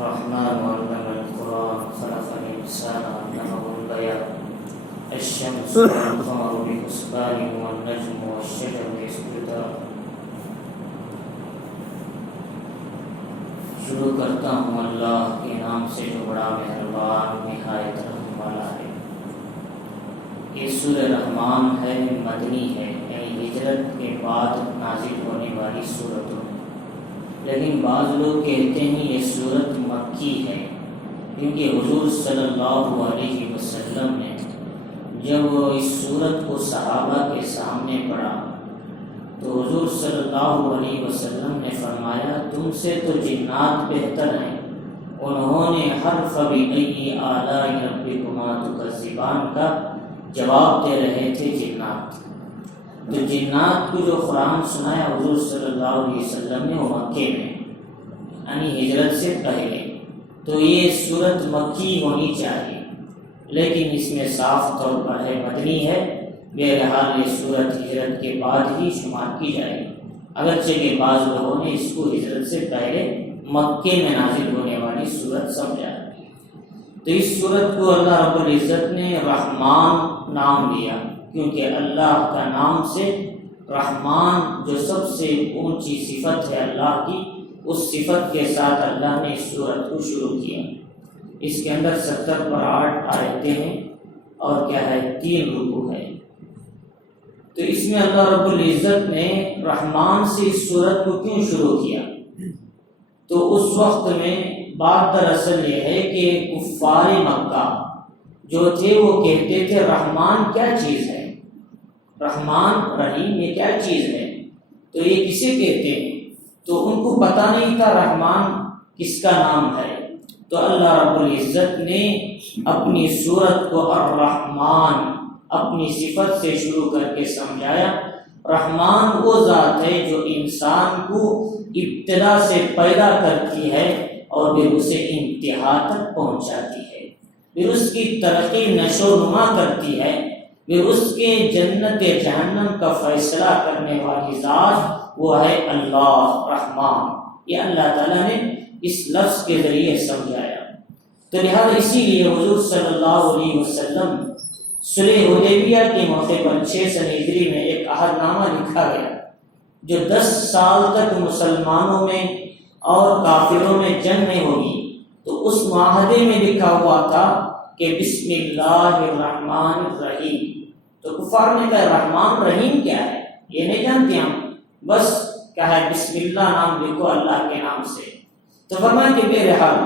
الرحمن علم القرآن خلق الإنسان علمه البيان الشمس والقمر بحسبان والنجم والشجر يسجدان. شروع کرتا ہوں اللہ کے نام سے جو بڑا مہربان نہایت رحم والا ہے. یہ سورہ رحمان ہے، مدنی ہے، یعنی ہجرت کے بعد نازل ہونے والی سورتوں. لیکن بعض لوگ کہتے ہیں یہ سورت مکی ہے، کیونکہ حضور صلی اللہ علیہ وسلم نے جب اس سورت کو صحابہ کے سامنے پڑھا تو حضور صلی اللہ علیہ وسلم نے فرمایا تم سے تو جنات بہتر ہیں. انہوں نے حرف بِأَيِّ آلَاءِ رَبِّكُمَا تُكَذِّبَانِ کا جواب دے رہے تھے جنات. تو جنات کو جو قرآن سنایا حضور صلی اللہ علیہ وسلم نے وہ مکے میں، یعنی ہجرت سے پہلے. تو یہ صورت مکی ہونی چاہیے، لیکن اس میں صاف طور پر ہے مدنی ہے. بہرحال یہ صورت ہجرت کے بعد ہی شمار کی جائے گی، اگرچہ کہ بعض لوگوں نے اس کو ہجرت سے پہلے مکے میں نازل ہونے والی صورت سمجھا. تو اس صورت کو اللہ رب العزت نے رحمان نام دیا، کیونکہ اللہ کا نام سے رحمان جو سب سے اونچی صفت ہے اللہ کی، اس صفت کے ساتھ اللہ نے اس صورت کو شروع کیا. اس کے اندر 70 پر 8 آیتیں ہیں اور کیا ہے 3 رکوع ہے. تو اس میں اللہ رب العزت نے رحمان سے اس صورت کو کیوں شروع کیا؟ تو اس وقت میں بات دراصل یہ ہے کہ کفار مکہ جو تھے وہ کہتے تھے رحمان کیا چیز ہے، رحمان رحیم یہ کیا چیز ہے، تو یہ کسے کہتے ہیں؟ تو ان کو پتہ نہیں تھا رحمان کس کا نام ہے. تو اللہ رب العزت نے اپنی صورت کو الرحمن اپنی صفت سے شروع کر کے سمجھایا. رحمان وہ ذات ہے جو انسان کو ابتدا سے پیدا کرتی ہے اور پھر اسے انتہا تک پہنچاتی ہے، پھر اس کی ترقی نشو و نما کرتی ہے، پھر اس کے جنت جہنم کا فیصلہ کرنے والی ذات وہ ہے اللہ رحمان. یہ اللہ تعالیٰ نے اس لفظ کے ذریعے سمجھایا. تو لہذا اسی لیے حضور صلی اللہ علیہ وسلم صلح حدیبیہ کے موقع پر 6 سن ہجری میں ایک عہد نامہ لکھا گیا جو 10 سال تک مسلمانوں میں اور کافروں میں جنگ نہیں ہوگی. تو اس معاہدے میں لکھا ہوا تھا کہ بسم اللہ الرحمن الرحیم. تو کفار نے کہا رحمان رحیم کیا ہے یہ نہیں جانتے ہم، بس کیا ہے بسم اللہ نام لکھو اللہ کے نام سے. تو فرمایا کہ بہرحال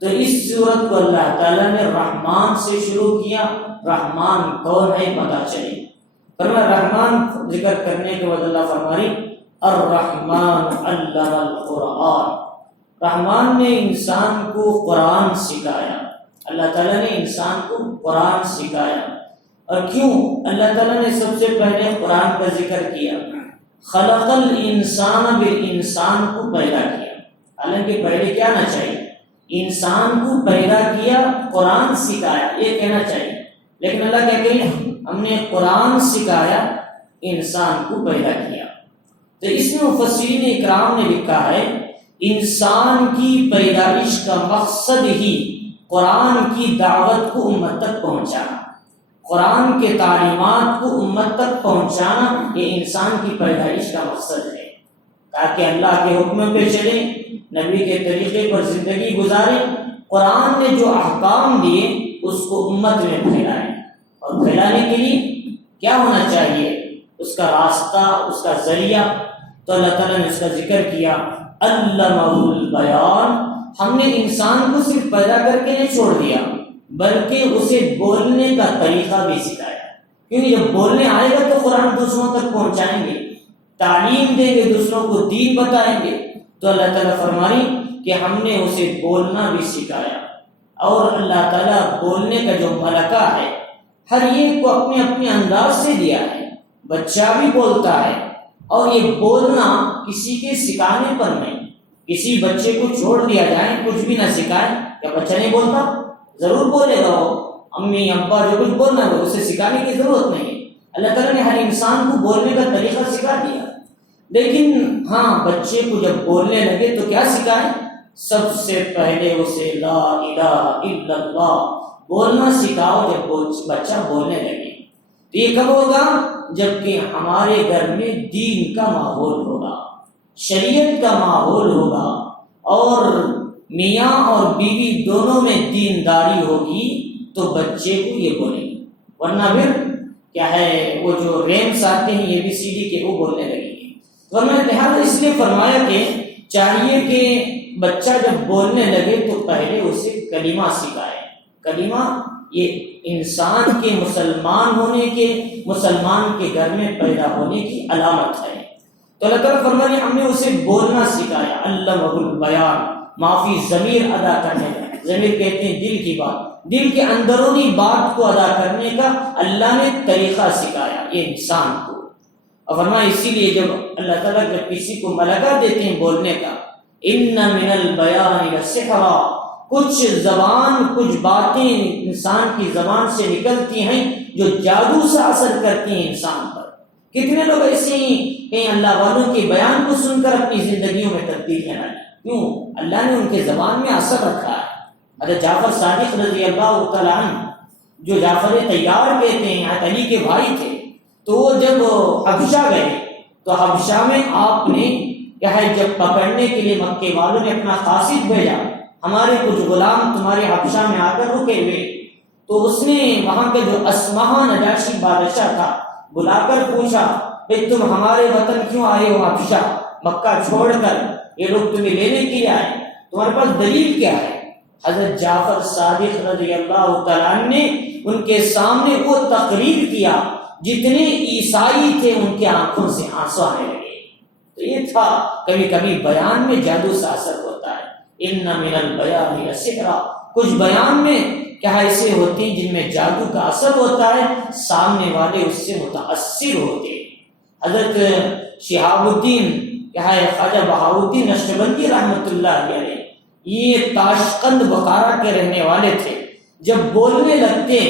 تو اس صورت کو اللہ تعالیٰ نے رحمان سے شروع کیا. رحمان کون ہے پتہ چلے. فرمایا رحمان ذکر کرنے کے بعد اللہ فرمائی الرحمن علم القرآن. رحمان نے انسان کو قرآن سکھایا. اللہ تعالیٰ نے انسان کو قرآن سکھایا. اور کیوں اللہ تعالیٰ نے سب سے پہلے قرآن کا ذکر کیا؟ خلق الانسان بالانسان کو پیدا کیا. حالانکہ پہلے کیا نہ چاہیے، انسان کو پیدا کیا قرآن سکھایا یہ کہنا چاہیے، لیکن اللہ کہتے ہیں ہم نے قرآن سکھایا انسان کو پیدا کیا. تو اس میں مفسرین اکرام نے لکھا ہے انسان کی پیدائش کا مقصد ہی قرآن کی دعوت کو امت تک پہنچانا، قرآن کے تعلیمات کو امت تک پہنچانا یہ انسان کی پیدائش کا مقصد ہے، تاکہ اللہ کے حکم پہ چلیں، نبی کے طریقے پر زندگی گزاریں، قرآن نے جو احکام دیے اس کو امت میں پھیلائیں. اور پھیلانے کے لیے کیا ہونا چاہیے؟ اس کا راستہ، اس کا ذریعہ. تو اللہ تعالیٰ نے اس کا ذکر کیا علمہ البیان. ہم نے انسان کو صرف پیدا کر کے نہیں چھوڑ دیا بلکہ اسے بولنے کا طریقہ بھی سکھایا، کیونکہ جب بولنے آئے گا تو قرآن دوسروں تک پہنچائیں گے، تعلیم دیں گے، دوسروں کو دین بتائیں گے. تو اللہ تعالیٰ فرمائی کہ ہم نے اسے بولنا بھی سکھایا. اور اللہ تعالیٰ بولنے کا جو ملکہ ہے ہر ایک کو اپنے اپنے انداز سے دیا ہے. بچہ بھی بولتا ہے، اور یہ بولنا کسی کے سکھانے پر نہیں. کسی بچے کو چھوڑ دیا جائے کچھ بھی نہ سکھائے، کیا بچہ نہیں بولتا؟ ضرور بولے گا. وہ امی ابا جو کچھ بولنا ہے اسے سکھانے کی ضرورت نہیں. اللہ تعالیٰ نے ہر انسان کو بولنے کا طریقہ سکھا دیا. لیکن ہاں بچے کو جب بولنے لگے تو کیا سکھائیں؟ سب سے پہلے اسے لا الہ الا اللہ بولنا سکھاؤ جب بچہ بولنے لگے۔ تو یہ کب ہوگا؟ جب کہ ہمارے گھر میں دین کا ماحول ہوگا، شریعت کا ماحول ہوگا، اور میاں اور بیوی دونوں میں دینداری ہوگی تو بچے کو یہ بولیں گے، ورنہ پھر کیا ہے وہ جو ریمس آتے ہیں یہ بھی سی ڈی کے وہ بولنے لگیں گے۔ ورنہ لہٰذا اس لیے فرمایا کہ چاہیے کہ بچہ جب بولنے لگے تو پہلے اسے کلمہ سکھائے۔ کلمہ یہ انسان کے مسلمان ہونے کے، مسلمان کے گھر میں پیدا ہونے کی علامت ہے۔ تو اللہ تعالیٰ فرمانے ہم نے اسے بولنا سکھایا، علمہ البیان، معافی ضمیر ادا کرنے کا، ضمیر کہتے ہیں دل کی بات، دل کے اندرونی بات کو ادا کرنے کا اللہ نے طریقہ سکھایا یہ انسان کو۔ اور فرمایا اسی لیے جب اللہ تعالیٰ جب کسی کو ملکہ دیتے ہیں بولنے کا، ان من البیان لسحرا، کچھ زبان کچھ باتیں انسان کی زبان سے نکلتی ہیں جو جادو سے اثر کرتی ہیں انسان پر۔ کتنے لوگ ایسے ہی کہیں اللہ والوں کے بیان کو سن کر اپنی زندگیوں میں تبدیلیاں لائی، کیوں؟ اللہ نے ان کے زبان میں اثر رکھا ہے۔ حضرت جعفر صادق رضی اللہ تعالیٰ عنہ جو جعفر طیار کہتے ہیں، حضرت علی کے بھائی تھے، تو وہ جب حبشہ گئے تو حبشہ میں آپ نے کیا ہے جب پکڑنے کے لیے مکے والوں نے اپنا قاصد بھیجا، ہمارے کچھ غلام تمہارے حبشہ میں آ کر رکے ہوئے، تو اس نے وہاں کا جو اسمہا نجاشی بادشاہ تھا بلا کر پوچھا کہ تم ہمارے وطن کیوں آئے ہو حبشہ مکہ چھوڑ کر، یہ لوگ تمہیں لینے کے لیے آئے، تمہارے پاس دلیل کیا ہے؟ حضرت جعفر صادق رضی اللہ تعالیٰ عنہ نے ان کے سامنے وہ تقریر کیا جتنے عیسائی تھے ان کے آنکھوں سے آنسو آنے لگے۔ تو یہ تھا کبھی کبھی بیان میں جادو سے اثر ہوتا ہے۔ ان من البیان لسحرا، کچھ بیان میں کیا ایسے ہوتے ہیں جن میں جادو کا اثر ہوتا ہے، سامنے والے اس سے متاثر ہوتے ہیں۔ حضرت شہاب الدین کیا ہے خواجہ بہاؤالدین نقشبندی رحمۃ اللہ علیہ، یہ تاشقند بخارا کے رہنے والے تھے، جب بولنے لگتے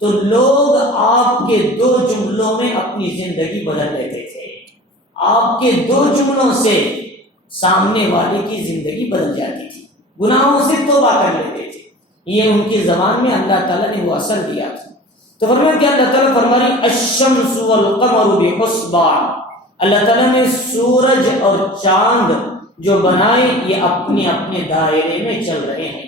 تو لوگ آپ کے 2 جملوں میں اپنی زندگی بدل لیتے تھے۔ آپ کے 2 جملوں سے سامنے والے کی زندگی بدل جاتی تھی، گناہوں سے توبہ کر لیتے تھے۔ یہ ان کی زبان میں اللہ تعالیٰ نے وہ اثر دیا تھا۔ تو فرمایا کہ اللہ تعالیٰ فرما رہی الشمس والقمر بحسبان، اللہ تعالیٰ نے سورج اور چاند جو بنائے یہ اپنے اپنے دائرے میں چل رہے ہیں۔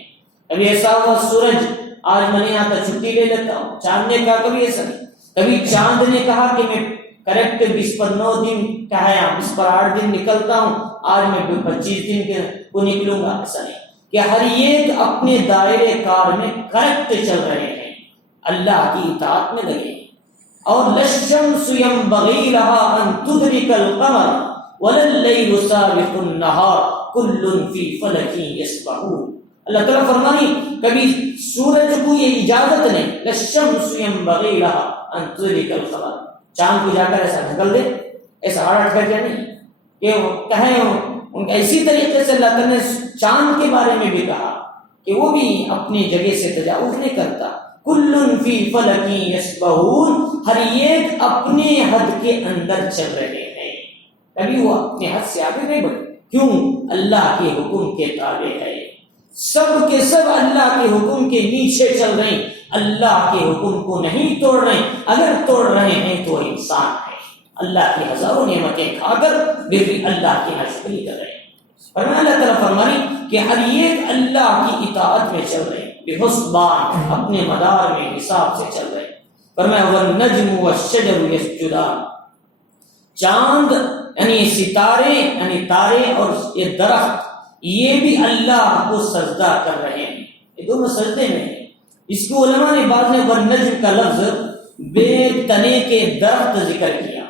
کبھی ایسا ہوا سورج آج میں نے یہاں تک چھٹی لے لیتا ہوں، چاند نے کہا کبھی ایسا نہیں، کبھی چاند نے کہا کہ میں کریکٹ 20 پر 9 دن کیا ہے 20 پر 8 دن نکلتا ہوں، آج میں 25 دن کو نکلوں گا، ایسا نہیں کہ ہر ایک اپنے دائرے کار میں کریکٹ چل رہے ہیں، اللہ کی اطاعت میں لگے ہیں۔ اور للشمس ينبغي لها ان تدرك القمر ولا الليل سابق النهار كل في فلك يسبحون۔ اللہ تعالیٰ فرمانی کبھی سورج کو یہ اجازت نہیں، للشمس ينبغي لها ان تدرك القمر، چاند کو جا کر ایسا ڈھکل دے، ایسا ہارا ٹھکر جائے نہیں کہ کہیں ان اسی طریقے سے اللہ تعالیٰ نے چاند کے بارے میں بھی کہا کہ وہ بھی اپنی جگہ سے تجاوز نہیں کرتا، کل فی فلک یسبحون، ہر ایک اپنے حد کے اندر چل رہے ہیں، کبھی وہ اپنے حد سے آگے نہیں بڑھے، کیوں؟ اللہ کے حکم کے تابع ہے، سب کے سب اللہ کے حکم کے نیچے چل رہے ہیں، اللہ کے حکم کو نہیں توڑ رہے، اگر توڑ رہے ہیں تو انسان ہے، اللہ کی ہزاروں نعمتیں کھا کر بھی اللہ کی ناشکری کر رہے ہیں۔ فرمایا اللہ تعالیٰ فرمائی کہ ہر ایک اللہ کی اطاعت میں چل رہے ہیں، بحسبان، اپنے مدار میں حساب سے چل رہے ہیں۔ فرمایا والنجم والشجر یسجدان، چاند یعنی ستارے یعنی تارے اور یہ درخت یہ بھی اللہ کو سجدہ کر رہے ہیں، یہ دونوں سجدے میں ہیں۔ اس کو علماء نے بعد میں والنجم کا لفظ بے تنے کے درخت ذکر کیا۔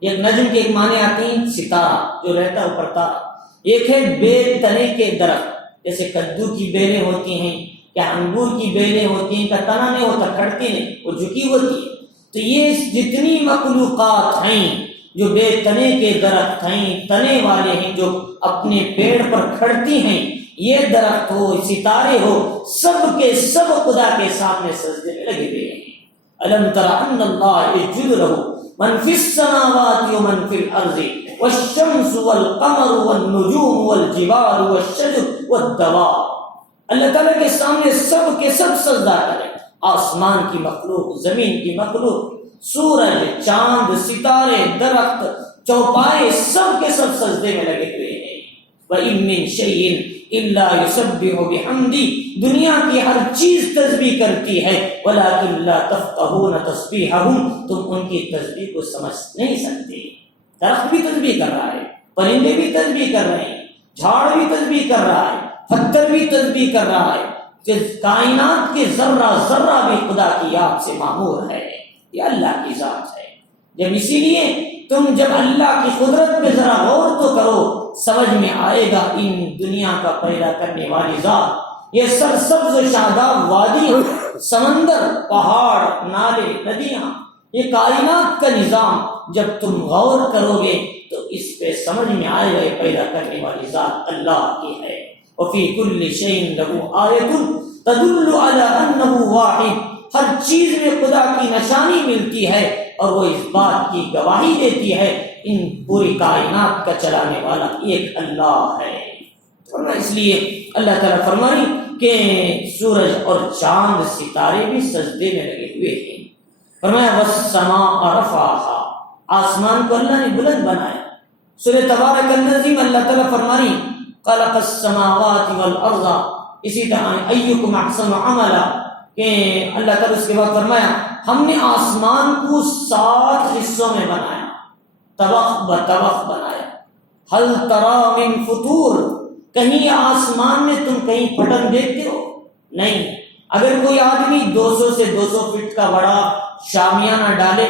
ایک نجم کے ایک معنی آتی ہیں ستارہ جو رہتا ہے اوپر تارا، ایک ہے بے تنے کے درخت، جیسے کدو کی بیلیں ہوتی ہیں یا انگور کی بیلیں ہوتی ہیں، کا تنا نہیں ہوتا، کھڑتی نہیں، وہ جھکی ہوتی ہے۔ تو یہ جتنی مخلوقات ہیں جو بے تنے کے درخت ہیں، تنے والے ہیں، جو اپنے پیڑ پر کھڑتی ہیں، یہ درخت ہو ستارے ہو، سب کے سب خدا کے سامنے سجدے میں لگے ہوئے ہیں۔ الم تر ان اللہ یسجد لہ من فی السماوات ومن فی الارض والشمس والقمر والنجوم والجبال والشجر والدواب، اللہ تعالیٰ کے سامنے سب کے سب سجدہ کریں، آسمان کی مخلوق، زمین کی مخلوق، سورج، چاند، ستارے، درخت، چوپائے، سب کے سب سجدے میں لگے ہوئے ہیں۔ وَإِن مِّن شَيْءٍ إِلَّا يُسَبِّحُ بِحَمْدِهِ، دنیا کی ہر چیز تسبیح کرتی ہے، وَلَٰكِن لَّا تَفْقَهُونَ تَسْبِيحَهُمْ، تم ان کی تسبیح کو سمجھ نہیں سکتے۔ درخت بھی تسبیح کر رہا ہے، پرندے بھی تسبیح کر رہے ہیں، جھاڑ بھی تسبیح کر رہا ہے، پتھر بھی تسبیح کر رہا ہے، کہ کائنات کے ذرہ ذرہ بھی خدا کی یاد سے معمور ہے، یہ اللہ کی ذات ہے۔ جب اسی لیے تم جب اللہ کی قدرت پہ ذرا غور تو کرو، سمجھ میں آئے گا ان دنیا کا پیدا کرنے والی ذات، یہ سرسبز و شاداب وادی، سمندر، پہاڑ، نالے، ندیاں، یہ کائنات کا نظام جب تم غور کرو گے تو اس پہ سمجھ میں آئے گا یہ پیدا کرنے والی ذات اللہ کی ہے۔ وفی کل شیء لہ آیۃ تدل علی انہ واحد، ہر چیز میں خدا کی نشانی ملتی ہے اور وہ اس بات کی گواہی دیتی ہے ان پوری کائنات کا چلانے والا ایک اللہ ہے۔ ورنہ اس لیے اللہ تعالیٰ فرمائی کہ سورج اور چاند ستارے بھی سجدے میں لگے ہوئے ہیں۔ فرمایا والسماء رفعها، آسمان کو اللہ نے بلند بنایا۔ سورہ تبارک الذی اللہ تعالیٰ فرمائی خلق السماوات والارض، اسی طرح ایکم احسن عملا، کہ اللہ تعالیٰ اس کے بعد فرمایا ہم نے آسمان کو 7 حصوں میں بنایا، طبق بطبق بنایا۔ ہل تری من فطور، کہیں آسمان میں تم کہیں پھٹن دیکھتے ہو؟ نہیں۔ اگر کوئی آدمی 200 سے 200 فٹ کا بڑا شامیانہ ڈالے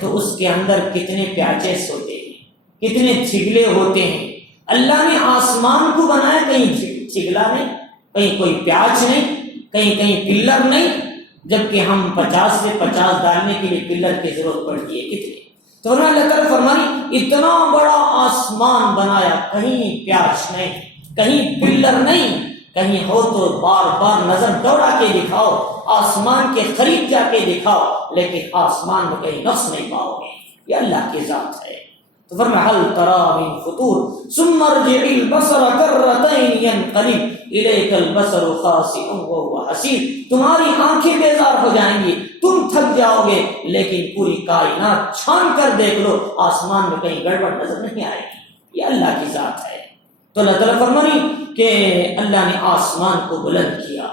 تو اس کے اندر کتنے پیاچز ہوتے ہیں، کتنے چھگلے ہوتے ہیں۔ اللہ نے آسمان کو بنایا، کہیں چھگلا نہیں، کہیں کوئی پیاچ نہیں، کہیں کہیں پلر نہیں، جبکہ ہم 50 سے 50 ڈالنے کے لیے پلر کی ضرورت پڑتی ہے کتنی۔ تو اللہ تعالیٰ فرمانی اتنا بڑا آسمان بنایا، کہیں پیاچ نہیں، کہیں پلر نہیں، کہیں ہو تو بار بار نظر دوڑا کے دکھاؤ، آسمان کے قریب جا کے دکھاؤ، لیکن آسمان میں کہیں نقص نہیں پاؤ گے، یہ اللہ کی ذات ہے۔ تو فرمایا هل ترى من فطور ثم ارجع البصر كرتين ينقلب اليك البصر خاسئا وهو حسير، تمہاری آنکھیں بیزار ہو جائیں گی، تم تھک جاؤ گے، لیکن پوری کائنات چھان کر دیکھ لو، آسمان میں کہیں گڑبڑ نظر نہیں آئے گی، یہ اللہ کی ذات ہے۔ تو اللہ تعالیٰ فرمانی کہ اللہ نے آسمان کو بلند کیا،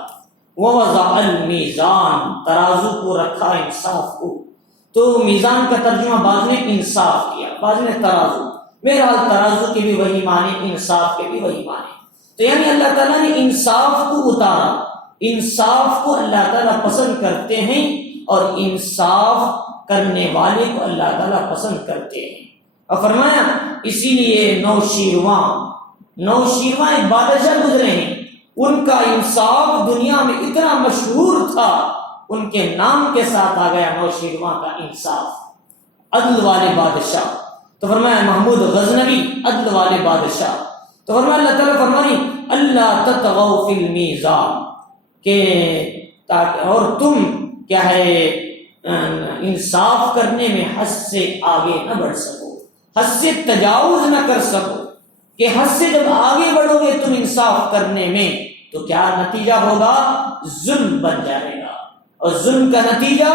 ووضع المیزان، ترازو کو رکھا، انصاف کو۔ تو میزان کا ترجمہ بعض نے انصاف کیا، بعض نے ترازو، بہرحال ترازو کے بھی وہی معنی، انصاف کے بھی وہی معنی۔ تو یعنی اللہ تعالیٰ نے انصاف کو اتارا، انصاف کو اللہ تعالیٰ پسند کرتے ہیں اور انصاف کرنے والے کو اللہ تعالیٰ پسند کرتے ہیں۔ اور فرمایا اسی لیے نوشیرواں ایک بادشاہ گزرے ہیں، ان کا انصاف دنیا میں اتنا مشہور تھا، ان کے نام کے ساتھ آ گیا نوشیرواں کا انصاف، عدل والے بادشاہ۔ تو فرمایا محمود غزنوی عدل والے بادشاہ۔ تو فرمایا اللہ تعالیٰ فرمانی اللہ تطغوا فی المیزان، کہ اور تم کیا ہے انصاف کرنے میں حد سے آگے نہ بڑھ سکو، حد سے تجاوز نہ کر سکو، کہ حد سے جب آگے بڑھو گے تم انصاف کرنے میں تو کیا نتیجہ ہوگا؟ ظلم بن جائے گا، اور ظلم کا نتیجہ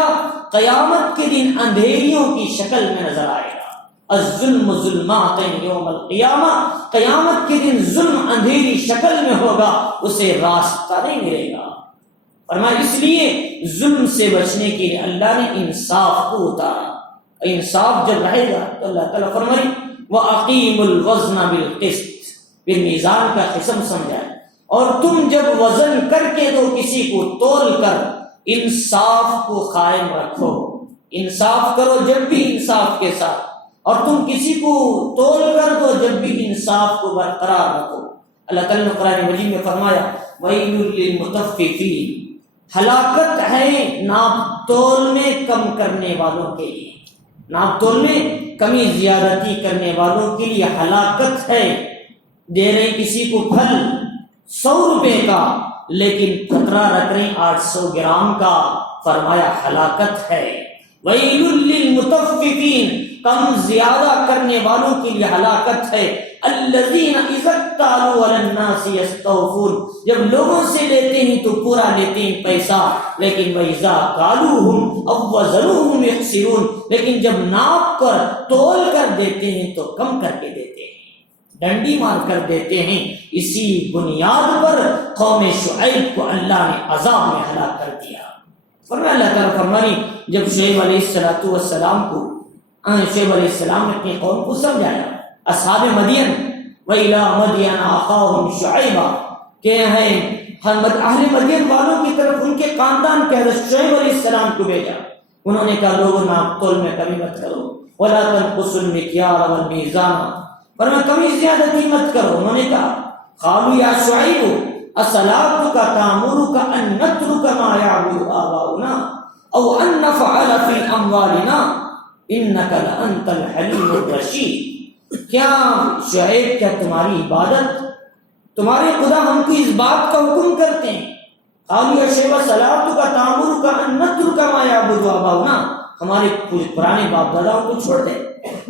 قیامت کے دن اندھیریوں کی شکل میں نظر آئے گا۔ الظلم ظلمات یوم القیامہ، قیامت کے دن ظلم اندھیری شکل میں ہوگا، اسے راستہ نہیں ملے گا۔ فرمایا اس لیے ظلم سے بچنے کے لیے اللہ نے انصاف کو اتارا، انصاف جب رہے گا تو اللہ تعالیٰ فرمائی وَأَقِيمُوا الْوَزْنَ بِالْقِسْطِ، پھر میزان کا قسم سمجھائے، اور تم جب وزن کر کے دو کسی کو تول کر، انصاف کو قائم رکھو، انصاف کرو جب بھی انصاف کے ساتھ، اور تم کسی کو تول کر دو جب بھی انصاف کو برقرار رکھو۔ اللہ تعالیٰ نے قرآن مجید میں فرمایا وَيْلٌ لِّلْمُطَفِّفِينَ، ہلاکت ہے ناپ تول میں کم کرنے والوں کے لیے، ناپ تول میں کمی زیادتی کرنے والوں کے لیے ہلاکت ہے۔ دے رہے کسی کو پھل 100 روپے کا لیکن خطرہ رکھ رہے 800 گرام کا، فرمایا ہلاکت ہے۔ وَيْلٌ لِّلْمُطَفِّفِينَ، کم زیادہ کرنے والوں کے لیے ہلاکت ہے۔ الذین اذا اکتالوا علی الناس یستوفون، جب لوگوں سے لیتے ہیں تو پورا لیتے ہیں پیسہ، لیکن وَإِذَا قَالُوهُمْ أَوْ وَزَنُوهُمْ يَخْسِرُونَ، لیکن جب ناپ کر تول کر دیتے ہیں تو کم کر کے دیتے ہیں، ڈنڈی مار کر دیتے ہیں۔ اسی بنیاد پر قوم شعیب کو اللہ نے عذاب میں ہلاک کر دیا۔ فرمایا اللہ تعالیٰ فرمانی جب شعیب علیہ السلام کو شعیب علیہ السلام نے اپنی قوم کو سمجھایا، اصحاب مدین وَإِلَىٰ مَدْيَنَ أَخَاهُمْ شُعَيْبًا کہ ہیں اہل مدین والوں کی طرف ان کے خاندان کے حضرت شعیب علیہ السلام کو بھیجا۔ انہوں نے کہا لوگوں ناپ تول میں کمی مت کرو، وَلَا تَنْقُصُوا الْمِكْيَالَ وَالْمِيزَانَ، فرمایا کمی زیادتی مت کرو۔ انہوں نے کہا قالوا یا شعیب اصلاتک تأمرک ان نترک ما یعبد آباؤنا او ان نفعل فی اموالنا انک لانت الحلیم الرشید، کیا شعیب کیا تمہاری عبادت تمہارے خدا ہم کو اس بات کا حکم کرتے ہیں؟ قالوا یا شعیب اصلاتک تأمرک ان نترک ما یعبد آباؤنا، ہمارے پرانے باپ داداؤں کو چھوڑ دیں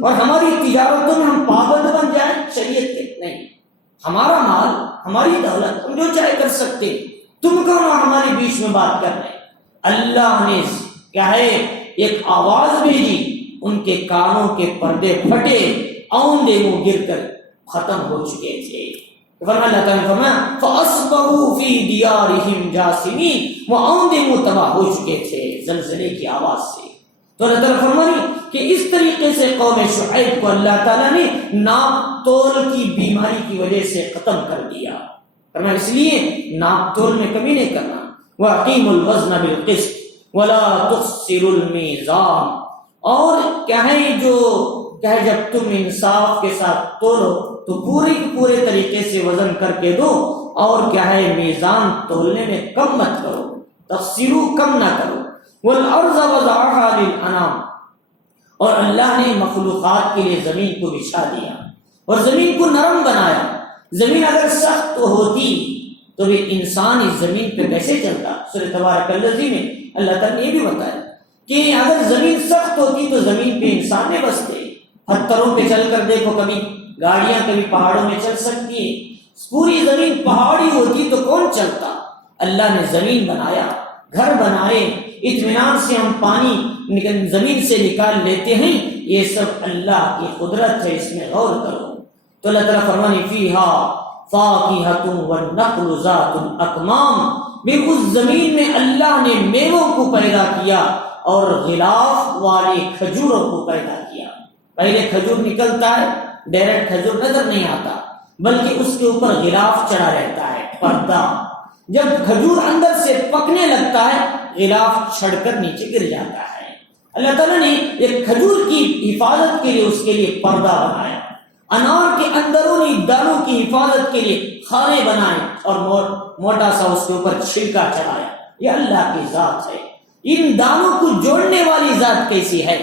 اور ہماری تجارتوں میں ہم پابند بن جائیں شریعت کے؟ نہیں، ہمارا مال ہماری دولت ہم جو چاہے کر سکتے، تم کون ہو ہمارے بیچ میں بات کر رہے؟ اللہ نے کیا ہے ایک آواز بھیجی، ان کے کانوں کے پردے پھٹے، اوندے منہ گر کر ختم ہو چکے تھے۔ فرمایا اللہ تعالیٰ نے فرمایا فَأَصْبَحُوا فِي دِيَارِهِمْ جَاثِمِينَ، وہ اوندے منہ تباہ ہو چکے تھے زلزلے کی آواز سے۔ تو اللہ تعالیٰ فرمائی کہ اس طریقے سے قوم شعیب کو اللہ تعالیٰ نے ناپ تول کی بیماری کی وجہ سے ختم کر دیا۔ فرمایا اس لیے ناپ تول میں کمی نہیں کرنا، وَأَقِيمُوا الْوَزْنَ بِالْقِسْطِ وَلَا تُخْسِرُوا الْمِيزَانَ، اور کیا ہے جو کہ جب تم انصاف کے ساتھ تولو تو پورے طریقے سے وزن کر کے دو، اور کیا ہے میزان تولنے میں کم مت کرو، تخسروا کم نہ کرو۔ والارض وضعها للانام، اور اللہ نے مخلوقات کے لیے زمین کو بچھا دیا اور زمین کو نرم بنایا۔ زمین اگر سخت ہوتی تو بھی انسان اس زمین پہ کیسے چلتا؟ سورہ تبارک الذی میں اللہ تعالیٰ نے یہ بھی بتایا کہ اگر زمین سخت ہوتی تو زمین پہ انسان نہیں بستے۔ پتھروں پہ چل کر دیکھو، کبھی گاڑیاں کبھی پہاڑوں میں چل سکتی ہیں، پوری زمین پہاڑی ہوتی تو کون چلتا؟ اللہ نے زمین بنایا، گھر بنائے، اطمینان سے ہم پانی زمین سے نکال لیتے ہیں، یہ سب اللہ کی قدرت ہے، اس میں غور کرو۔ تو اللہ تعالیٰ فرمانے فیہا فاکہۃ والنخل ذات الاکمام، میں اس زمین میں اللہ نے میووں کو پیدا کیا اور غلاف والے کھجوروں کو پیدا کیا۔ پہلے کھجور نکلتا ہے، ڈائریکٹ کھجور نظر نہیں آتا، بلکہ اس کے اوپر غلاف چڑھا رہتا ہے، پردہ۔ جب کھجور اندر سے پکنے لگتا ہے غلاف چھڑ کر نیچے گر جاتا ہے۔ اللہ تعالیٰ نے ایک کھجور کی حفاظت کے لیے اس کے لیے پردہ بنایا، انار کے اندرونی دانوں کی حفاظت کے لیے خانے بنائے اور موٹا سا اس کے اوپر چھلکا چڑھایا۔ یہ اللہ کی ذات ہے۔ ان دانوں کو جوڑنے والی ذات کیسی ہے؟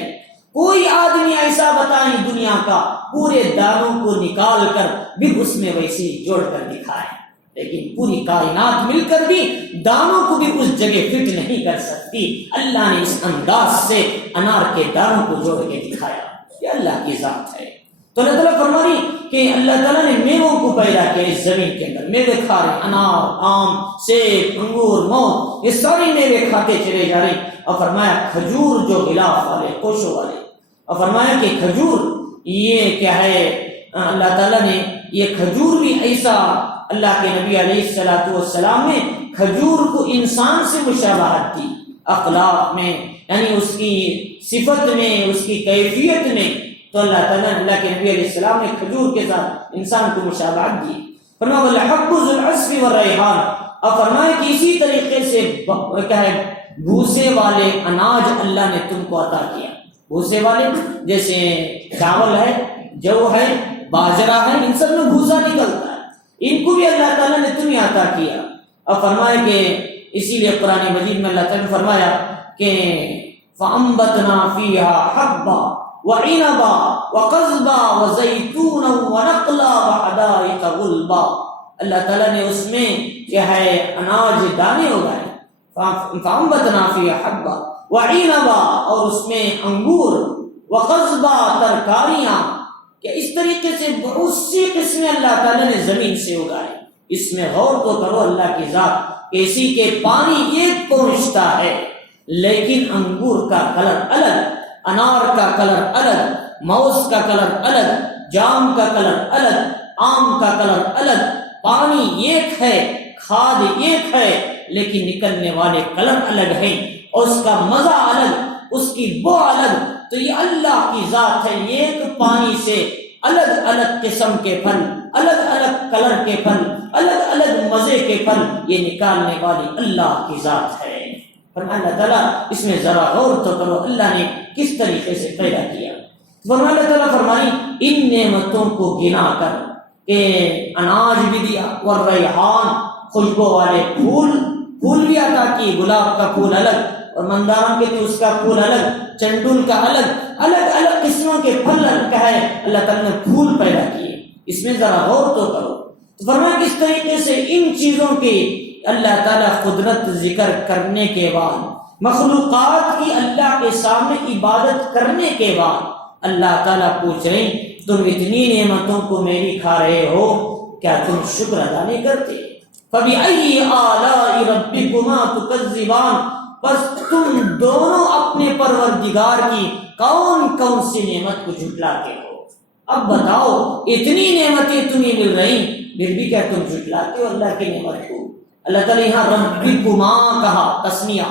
کوئی آدمی ایسا بتائیں دنیا کا پورے دانوں کو نکال کر بھی اس میں ویسی جوڑ کر دکھائے، لیکن پوری کائنات مل کر بھی دانوں کو بھی اس جگہ فٹ نہیں کر سکتی۔ اللہ نے اس انداز سے انار کے دانوں کو جوڑ کے دکھایا۔ یہ اللہ کی ذات ہے۔ تو اللہ تعالیٰ فرمانی کہ اللہ تعالیٰ نے میووں کو پیدا کیا اس زمین کے اندر، میوے کھا رہے، انار، آم، سیب، انگور، موز، یہ ساری میوے کھاتے چلے جا رہے۔ اور فرمایا کھجور جو غلاف والے، کوشوں والے، اور فرمایا کہ کھجور یہ کیا ہے، اللہ تعالیٰ نے یہ کھجور بھی ایسا، اللہ کے نبی علیہ السلام نے کھجور کو انسان سے مشابہت دی اخلاق میں، یعنی اس کی صفت میں، اس کی کیفیت میں۔ تو اللہ تعالیٰ اللہ کے نبی علیہ السلام نے کھجور کے ساتھ انسان کو مشابہت دی۔ فرمایا وَالْحَبُّ ذُو الْعَصْفِ وَالرَّيْحَانُ، اور فرمایا کہ اسی طریقے سے کیا ہے بھوسے والے اناج اللہ نے تم کو عطا کیا۔ بھوسے والے جیسے چاول ہے، جو ہے، باجرہ ہے، ان سب میں بھوسا نکلتا ہے، ان کو بھی اللہ تعالیٰ نے تمہیں عطا کیا۔ اور فرمایا کہ اسی لیے قرآن مجید میں اللہ تعالیٰ نے فرمایا کہ فَأَنبَتْنَا فِيهَا حَبًّا وَعِنَبًا وَقَضْبًا وَزَيْتُونًا وَنَخْلًا وَحَدَائِقَ غُلْبًا، اللہ تعالیٰ نے اس میں کیا ہے اناج دانے اگائے، فَأَنبَتْنَا فِيهَا حَبًّا وَعِنَبًا، اور اس میں انگور، وَقَضْبًا ترکاریاں، کہ اس طریقے سے بہت سی قسمیں اللہ تعالیٰ نے زمین سے اگائے. اس میں غور تو کرو اللہ کی ذات کیسی کہ پانی ایک پہنچتا ہے لیکن انگور کا کلر الگ، انار کا کلر الگ، موز کا کلر الگ، جام کا کلر الگ، آم کا کلر الگ. پانی ایک ہے، کھاد ایک ہے، لیکن نکلنے والے کلر الگ ہیں اور اس کا مزہ الگ، اس کی بو الگ. تو یہ اللہ کی ذات ہے. ایک پانی سے الگ الگ قسم کے پھل، الگ الگ کلر کے پھل، الگ الگ مزے کے پھل یہ نکالنے والی اللہ کی ذات ہے. فرمایا اللہ تعالیٰ اس میں ذرا غور تو کرو اللہ نے کس طریقے سے پیدا کیا. فرمایا اللہ تعالیٰ فرمائی ان نعمتوں کو گنا کر کہ اناج بھی دیا، والریحان خوشبو والے پھول بھی عطا کیے. گلاب کا پھول الگ اور مندارم کے اس کا پھول الگ، چنڈول کا الگ، الگ الگ قسموں کے پھل کا ہے. اللہ تعالیٰ نے پھول پیدا کیے. اس میں ذرا غور تو کرو. فرمایا کس طریقے سے ان چیزوں کی اللہ تعالیٰ قدرت ذکر کرنے کے بعد، مخلوقات کی اللہ کے سامنے عبادت کرنے کے بعد اللہ تعالیٰ پوچھ رہے ہیں تم اتنی نعمتوں کو میری کھا رہے ہو، کیا تم شکر ادا نہیں کرتے؟ فَبِأَيِّ آلَاءِ رَبِّكُمَا تُكَذِّبَانِ، بس تم دونوں اپنے پروردگار کی کون کون سی نعمت کو جھٹلاتے ہو؟ اب بتاؤ اتنی نعمتیں تمہیں مل رہی پھر بھی کیا تم جھٹلاتے ہو اللہ کی نعمت کو؟ اللہ تعالیٰ یہاں ربکما کہا تسنیہ،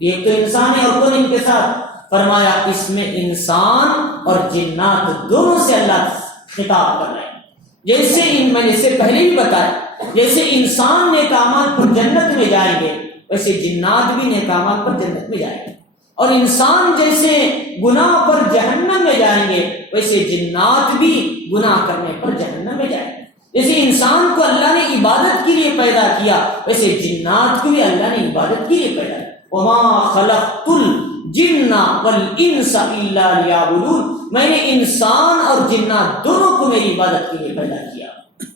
یہ تو انسان ہے اور کون ان کے ساتھ؟ فرمایا اس میں انسان اور جنات دونوں سے اللہ خطاب کر رہے ہیں. جیسے میں نے سے پہلے بھی بتایا جیسے انسان نیک اعمال پر جنت میں جائیں گے ویسے جنات بھی نیک اعمال پر جنت میں جائیں گے، اور انسان جیسے گناہ پر جہنم میں جائیں گے ویسے جنات بھی گناہ کرنے پر جہنم میں جائیں گے. جیسے انسان کو اللہ نے عبادت کے لیے پیدا کیا ویسے جنات کو بھی اللہ نے عبادت کے لیے پیدا کیا. وما خلقت الجن والانس الا لیعبدون، میں نے انسان اور جنات دونوں کو میری عبادت کے لیے پیدا کیا.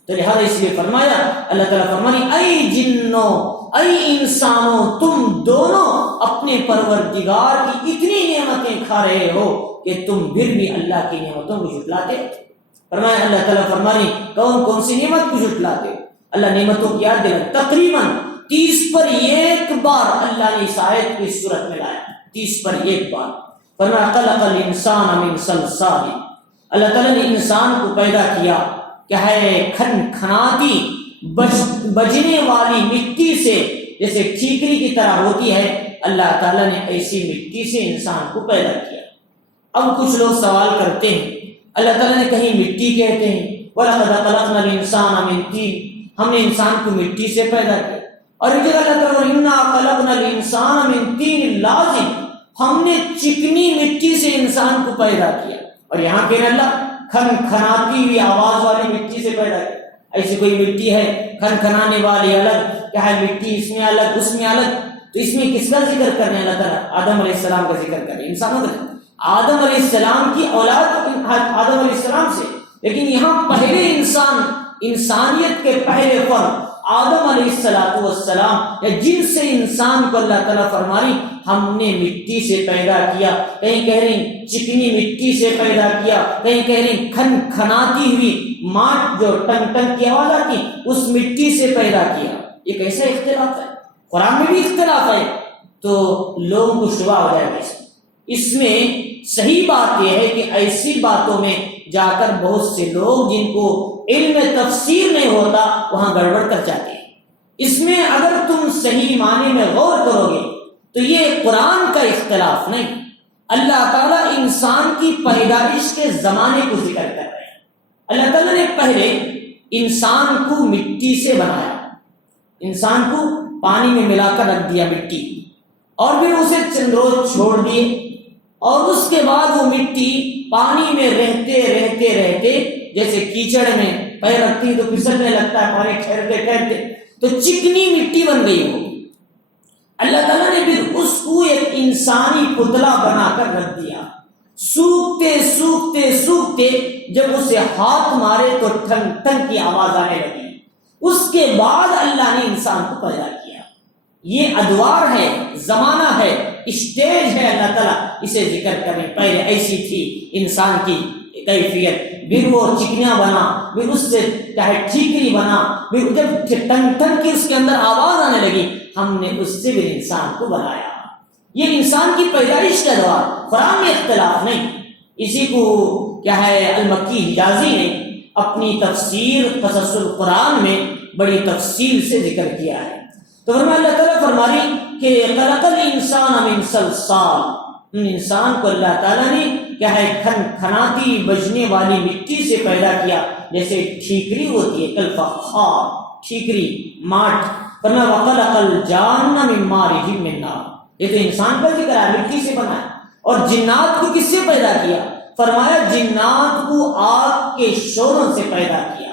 تو لہٰذا اس لیے فرمایا اللہ تعالیٰ فرمانی اے جنوں اے انسانوں تم دونوں اپنے پروردگار کی اتنی نعمتیں کھا رہے ہو کہ تم پھر بھی اللہ کی نعمتوں کو جھٹلاتے. فرمایا اللہ تعالیٰ فرمانی کون کون سی نعمت کو جھٹلاتے ہو؟ اللہ نعمتوں کی یاد دلا. تقریباً 30 پر ایک بار اللہ نے اس آیت کو اس صورت میں لایا، 30 پر ایک بار. فرمایا خلق الانسان من صلصال، اللہ تعالیٰ نے انسان کو پیدا کیا کیا ہے کھنکھناتی بجنے والی مٹی سے، جیسے ٹھیکری کی طرح ہوتی ہے. اللہ تعالیٰ نے ایسی مٹی سے انسان کو پیدا کیا. اب کچھ لوگ سوال کرتے ہیں اللہ تعالیٰ نے کہیں مٹی کہتے ہیں وَلَقَدْ خَلَقْنَا الْإِنسَانَ مِنْ طِينٍ، ہم نے انسان کو مٹی سے پیدا کیا. اور ایک جگہ اللہ تعالیٰ إِنَّا خَلَقْنَا الْإِنسَانَ مِنْ طِينٍ لَازِمٍ، ہم نے چکنی مٹی سے انسان کو پیدا کیا. اور یہاں کہ اللہ کھنکھناتی ہوئی آواز والی مٹی سے پیدا کیا. ایسی کوئی مٹی ہے کھنکھنانے والی الگ، کیا ہے مٹی اس میں الگ اس میں الگ. تو اس میں کس کا ذکر کرنے اللہ تعالیٰ؟ آدم علیہ السلام کا ذکر کریں، انسانوں کا. آدم علیہ السلام کی اولاد آدم علیہ السلام سے، لیکن یہاں پہلے انسان، انسانیت کے پہلے فرد آدم علیہ السلام یا جن سے انسان کو اللہ تعالیٰ فرمانی ہم نے مٹی سے پیدا کیا. کہیں کہہ رہی چکنی مٹی سے پیدا کیا، کہیں کہہ رہی کھنکھناتی ہوئی ماٹ جو ٹن ٹن کی آواز آتی اس مٹی سے پیدا کیا. یہ کیسا اختلاف ہے؟ قرآن میں بھی اختلاف ہے تو لوگوں کو شبہ ہو جائے گا. اس میں صحیح بات یہ ہے کہ ایسی باتوں میں جا کر بہت سے لوگ جن کو علم تفسیر نہیں ہوتا وہاں گڑبڑ کر جاتے ہیں. اس میں اگر تم صحیح معنی میں غور کرو گے تو یہ قرآن کا اختلاف نہیں، اللہ تعالیٰ انسان کی پیدائش کے زمانے کو ذکر کر رہے ہیں. اللہ تعالیٰ نے پہلے انسان کو مٹی سے بنایا، انسان کو پانی میں ملا کر رکھ دیا مٹی، اور پھر اسے چند روز چھوڑ دیے، اور اس کے بعد وہ مٹی پانی میں رہتے رہتے رہتے جیسے کیچڑ میں پیر رکھتی تو پھسلنے لگتا ہے، پانی ٹھہرتے ٹھہرتے تو چکنی مٹی بن گئی وہ. اللہ تعالیٰ نے پھر اس کو ایک انسانی پتلا بنا کر رکھ دیا. سوکھتے سوکھتے سوکھتے جب اسے ہاتھ مارے تو ٹھن ٹھن کی آواز آنے لگی. اس کے بعد اللہ نے انسان کو پیدا کیا. یہ ادوار ہے، زمانہ ہے، اسٹیج ہے اللہ تعالیٰ اسے ذکر کریں. پہلے ایسی تھی انسان کی کیفیت، پھر وہ چکنیاں بنا، پھر اس سے چاہے ٹھیکری بنا، پھر جب ٹن کی اس کے اندر آواز آنے لگی، ہم نے اس سے بھی انسان کو بنایا۔ یہ انسان کی پیدائش کا دور، قرآن میں اختلاف نہیں۔ اسی کو کیا ہے المکی حجازی نے اپنی تفسیر قصص القرآن میں بڑی تفصیل سے ذکر کیا ہے۔ تو فرمایا اللہ تعالیٰ فرماری کہ خلق الانسان من صلصال، انسان کو اللہ تعالیٰ نے کیا ہے کھناتی بجنے والی مٹی سے پیدا کیا، جیسے ٹھیکری ہوتی ہے، کالفخار، ٹھیکری ماٹ۔ فرمایا وخلق الجان من مارج من نار، یہ تو انسان کا ذکر ہے، مٹی سے بنا ہے۔ اور جنات کو کس سے پیدا کیا؟ فرمایا جنات کو آگ کے شوروں سے پیدا کیا۔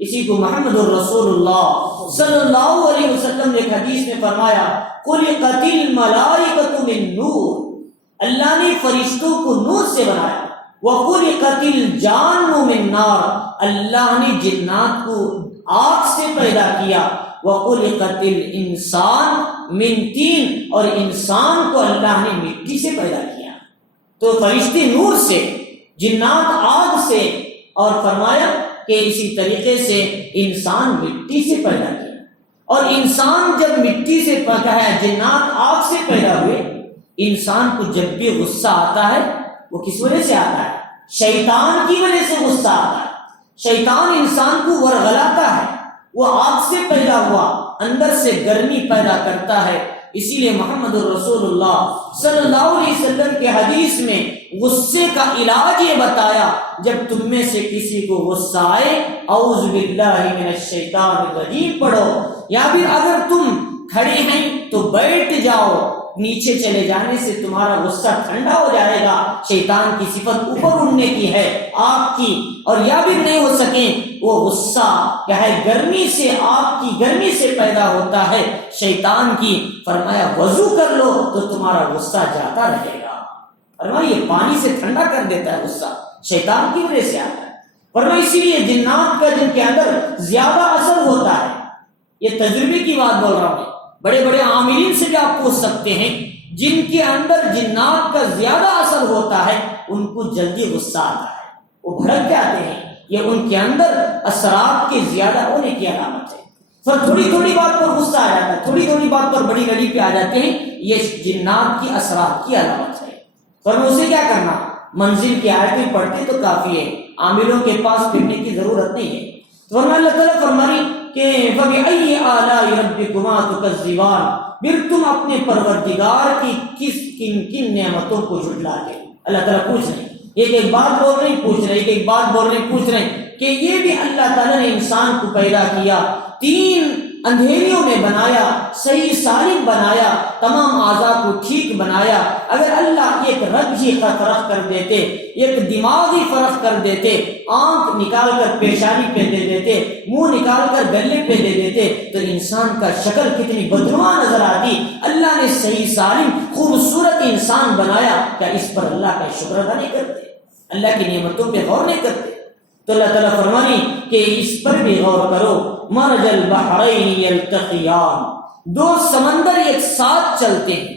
اسی کو محمد الرسول اللہ صلی اللہ علیہ وسلم نے ایک حدیث میں فرمایا خلقت الملائکۃ من نور، اللہ نے فرشتوں کو نور سے بنایا۔ وخلقت الجان من نار، اللہ نے جنات کو آگ سے پیدا کیا۔ وخلقت الانسان من طین، اور انسان کو اللہ نے مٹی سے پیدا کیا۔ تو فرشتے نور سے، جنات آگ سے، اور فرمایا کہ اسی طریقے سے انسان مٹی سے پیدا کیا۔ اور انسان جب مٹی سے پیدا ہے، جنات آگ سے پیدا ہوئے، انسان کو جب بھی غصہ آتا ہے وہ کس وجہ سے آتا ہے؟ شیطان کی وجہ سے غصہ آتا ہے۔ شیطان انسان کو ورغلاتا ہے، وہ آگ سے پیدا ہوا، اندر سے گرمی پیدا کرتا ہے۔ اسی لیے محمد الرسول اللہ صلی اللہ علیہ وسلم کے حدیث میں غصے کا علاج یہ بتایا، جب تم میں سے کسی کو غصہ آئے اعوذ باللہ من الشیطان الرجیم پڑھو، یا پھر اگر تم کھڑے ہیں تو بیٹھ جاؤ، نیچے چلے جانے سے تمہارا غصہ ٹھنڈا ہو جائے گا۔ شیطان کی صفت اوپر اڑنے کی ہے، آگ کی، اور یا بھی نہیں ہو سکے وہ غصہ کیا ہے گرمی سے، آگ کی گرمی سے پیدا ہوتا ہے شیطان کی۔ فرمایا وضو کر لو تو تمہارا غصہ جاتا رہے گا۔ فرمایا یہ پانی سے ٹھنڈا کر دیتا ہے غصہ، شیطان کی وجہ سے آتا ہے۔ فرمایا اسی لیے جنات کا جن کے اندر زیادہ اثر ہوتا ہے، یہ تجربے کی بات بول رہا ہوں، بڑے بڑے عاملین سے بھی آپ پوچھ سکتے ہیں، جن کے اندر جنات کا زیادہ اثر ہوتا ہے ان کو جلدی غصہ آتا ہے، وہ بھڑک جاتے ہیں، یہ ان کے اندر اثرات کے زیادہ ہونے کی علامت ہے۔ پھر تھوڑی تھوڑی بات پر غصہ آ جاتا ہے، تھوڑی تھوڑی بات پر بڑی گلی پہ آ جاتے ہیں، یہ جنات کی اثرات کی علامت ہے۔ پھر اسے کیا کرنا؟ منزل کی آیتیں پڑھتے تو کافی ہے، عاملوں کے پاس پھرنے کی ضرورت نہیں ہے۔ تو اللہ تعالیٰ فرمائی کہ فَبِأَيِّ آلَاءِ رَبِّكُمَا تُكَذِّبَانِ، پھر تم اپنے پروردگار کی کن کن نعمتوں کو جھٹلاتے ہو۔ اللہ تعالیٰ پوچھ رہے ہیں، ایک بات بول رہے ہیں پوچھ رہے ہیں، ایک بات بول رہے ہیں پوچھ رہے ہیں کہ یہ بھی اللہ تعالیٰ نے انسان کو پیدا کیا، 3 اندھیریوں میں بنایا، صحیح سالم بنایا، تمام اعضاء کو ٹھیک بنایا۔ اگر اللہ ایک رگ ہی فرق کر دیتے، ایک دماغ ہی فرق کر دیتے، آنکھ نکال کر پیشانی پہ دے دیتے، منہ نکال کر گلے پہ دے دیتے، تو انسان کا شکل کتنی بدنما نظر آتی۔ اللہ نے صحیح سالم خوبصورت انسان بنایا، کیا اس پر اللہ کا شکر ادا نہیں کرتے؟ اللہ کی نعمتوں پہ غور نہیں کرتے؟ تو اللہ تعالیٰ فرمانی کہ اس پر بھی غور کرو۔ مرج البحرین یلتقیان، 2 سمندر ایک ساتھ چلتے ہیں،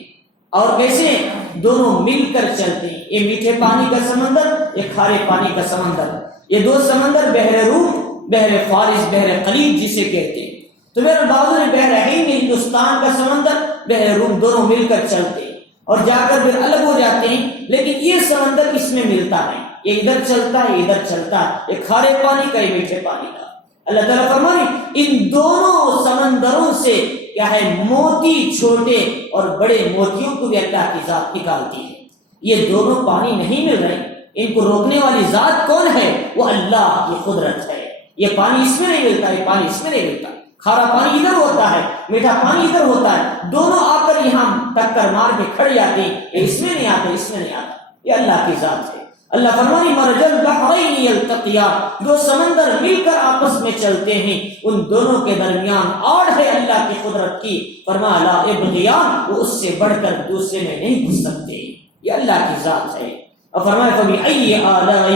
اور کیسے؟ دونوں مل کر چلتے ہیں۔ یہ میٹھے پانی کا سمندر، یہ کھارے پانی کا سمندر، یہ 2 سمندر بحر روم، بحر فارس، بحر خلیج جسے کہتے ہیں۔ تو میرے بازو نے بحر ہند، ہندوستان کا سمندر، بحر روم، دونوں مل کر چلتے ہیں اور جا کر پھر الگ ہو جاتے ہیں، لیکن یہ سمندر اس میں ملتا نہیں، یہ ادھر چلتا ہے، ادھر چلتا ہے، یہ کھارے پانی کا، یہ میٹھے پانی کا۔ اللہ تعالیٰ فرمائے ان دونوں سمندروں سے کیا ہے موتی، چھوٹے اور بڑے موتیوں کو بھی اللہ کی ذات نکالتی ہے۔ یہ دونوں پانی نہیں مل رہے، ان کو روکنے والی ذات کون ہے؟ وہ اللہ کی قدرت ہے۔ یہ پانی اس میں نہیں ملتا، یہ پانی اس میں نہیں ملتا، کھارا پانی ادھر ہوتا ہے، میٹھا پانی ادھر ہوتا ہے، دونوں آ کر یہاں ٹکر مار کے کھڑ جاتے ہیں، یہ اس میں نہیں آتے، اس میں نہیں آتا، یہ اللہ کی ذات ہے۔ اللہ فرمائی مرج البحرین یلتقیان، 2 سمندر مل کر آپس میں چلتے ہیں، ان دونوں کے درمیان آڑ ہے اللہ کی قدرت کی۔ فرمایا لا یبغیان، وہ اس سے بڑھ کر دوسرے میں نہیں گھس سکتے، یہ اللہ کی ذات ہے۔ اور فرمایا فبأي آلاء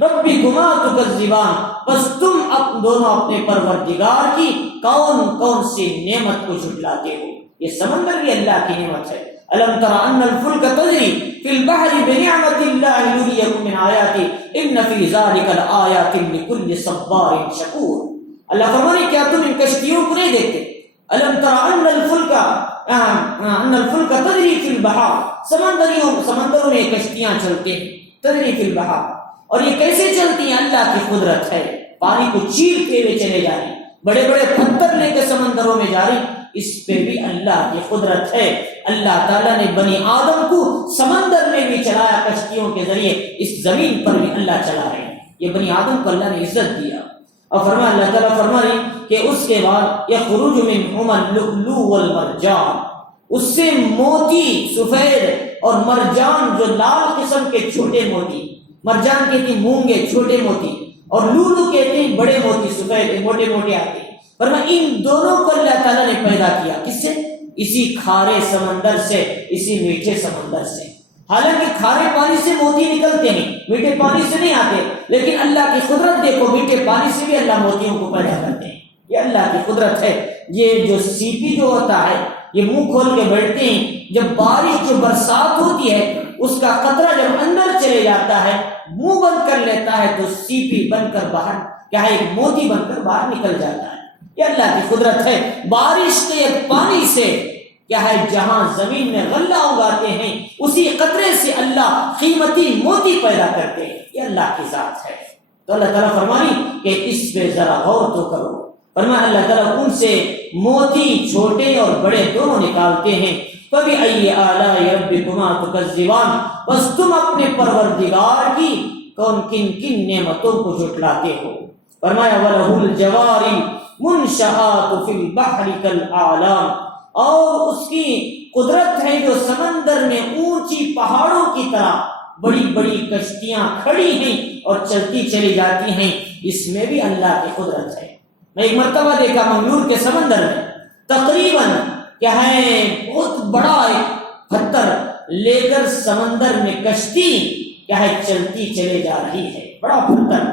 ربكما تكذبان، بس تم دونوں اپنے پروردگار کی کون کون سی نعمت کو جھٹلاتے ہو۔ یہ سمندر بھی اللہ کی نعمت ہے، الم تر ان الفلک تجری فی البحر بنعمت اللہ لیریکم من آیاتی ان فی ذلک لآیات لکل صبار شکور. اللہ فرمانے کیا تم ان کشتیوں کو نہیں دیکھتے؟ الم تر ان الفلک تجری فی البحر، سمندروں میں کشتیاں چلتے ہیں، تجری فی البحر، اور یہ کیسے چلتی ہیں؟ اللہ کی قدرت ہے. پانی کو چیرتے ہوئے چلے جا رہی، بڑے بڑے پتھر لے کے سمندروں میں جا رہی، اس پہ بھی اللہ کی قدرت ہے. اللہ تعالیٰ نے بنی آدم کو سمندر میں بھی چلایا کشتیوں کے ذریعے، اس زمین پر بھی اللہ چلا رہے ہیں. یہ بنی آدم کو اللہ نے عزت دیا. اور فرمایا اللہ تعالیٰ فرمائے کہ اس کے بعد یخرج منہما اللؤلؤ والمرجان، اس سے موتی سفید اور مرجان جو لال قسم کے چھوٹے موتی، مرجان کہتے ہیں مونگے چھوٹے موتی، اور لولو کہتے ہیں بڑے موتی سفید موٹے موٹے آتے ہیں. فرمایا ان دونوں کو اللہ تعالیٰ نے پیدا کیا. کس سے؟ اسی کھارے سمندر سے، اسی میٹھے سمندر سے. حالانکہ کھارے پانی سے موتی نکلتے ہیں، میٹھے پانی سے نہیں آتے، لیکن اللہ کی قدرت دیکھو، میٹھے پانی سے بھی اللہ موتیوں کو پیدا کرتے ہیں. یہ اللہ کی قدرت ہے. یہ جو سیپی جو ہوتا ہے، یہ منہ کھول کے بیٹھتے ہیں، جب بارش جو برسات ہوتی ہے اس کا قطرہ جب اندر چلے جاتا ہے، منہ بند کر لیتا ہے تو سیپی بن کر باہر کیا ہے، ایک موتی بن کر باہر نکل جاتا ہے. یہ اللہ کی قدرت ہے. بارش کے پانی سے کیا ہے، جہاں زمین میں غلہ اگاتے ہیں اسی قطرے سے اللہ قیمتی موتی پیدا کرتے ہیں. یہ اللہ کی ذات ہے. تو اللہ تعالیٰ فرمائی کہ اس پہ ذرا غور تو کرو. فرمایا اللہ تعالیٰ ان سے موتی چھوٹے اور بڑے دونوں نکالتے ہیں. فَبِأَيِّ آلَاءِ رَبِّكُمَا تُكَذِّبَانِ، بس تم اپنے پروردگار کی کن کن نعمتوں کو جھٹلاتے ہو. فرمایا وَلَهُ الْجَوَارِ الْمُنشَآتُ فِي الْبَحْرِ كَالْأَعْلَامِ، اور اس کی قدرت ہے جو سمندر میں اونچی پہاڑوں کی طرح بڑی بڑی کشتیاں کھڑی ہیں اور چلتی چلی جاتی ہیں. اس میں بھی اللہ کی قدرت ہے. میں ایک مرتبہ دیکھا منگلور کے سمندر میں تقریباً کیا ہے بہت بڑا ایک پتھر لے کر سمندر میں کشتی کیا ہے چلتی چلے جا رہی ہے. بڑا پتھر،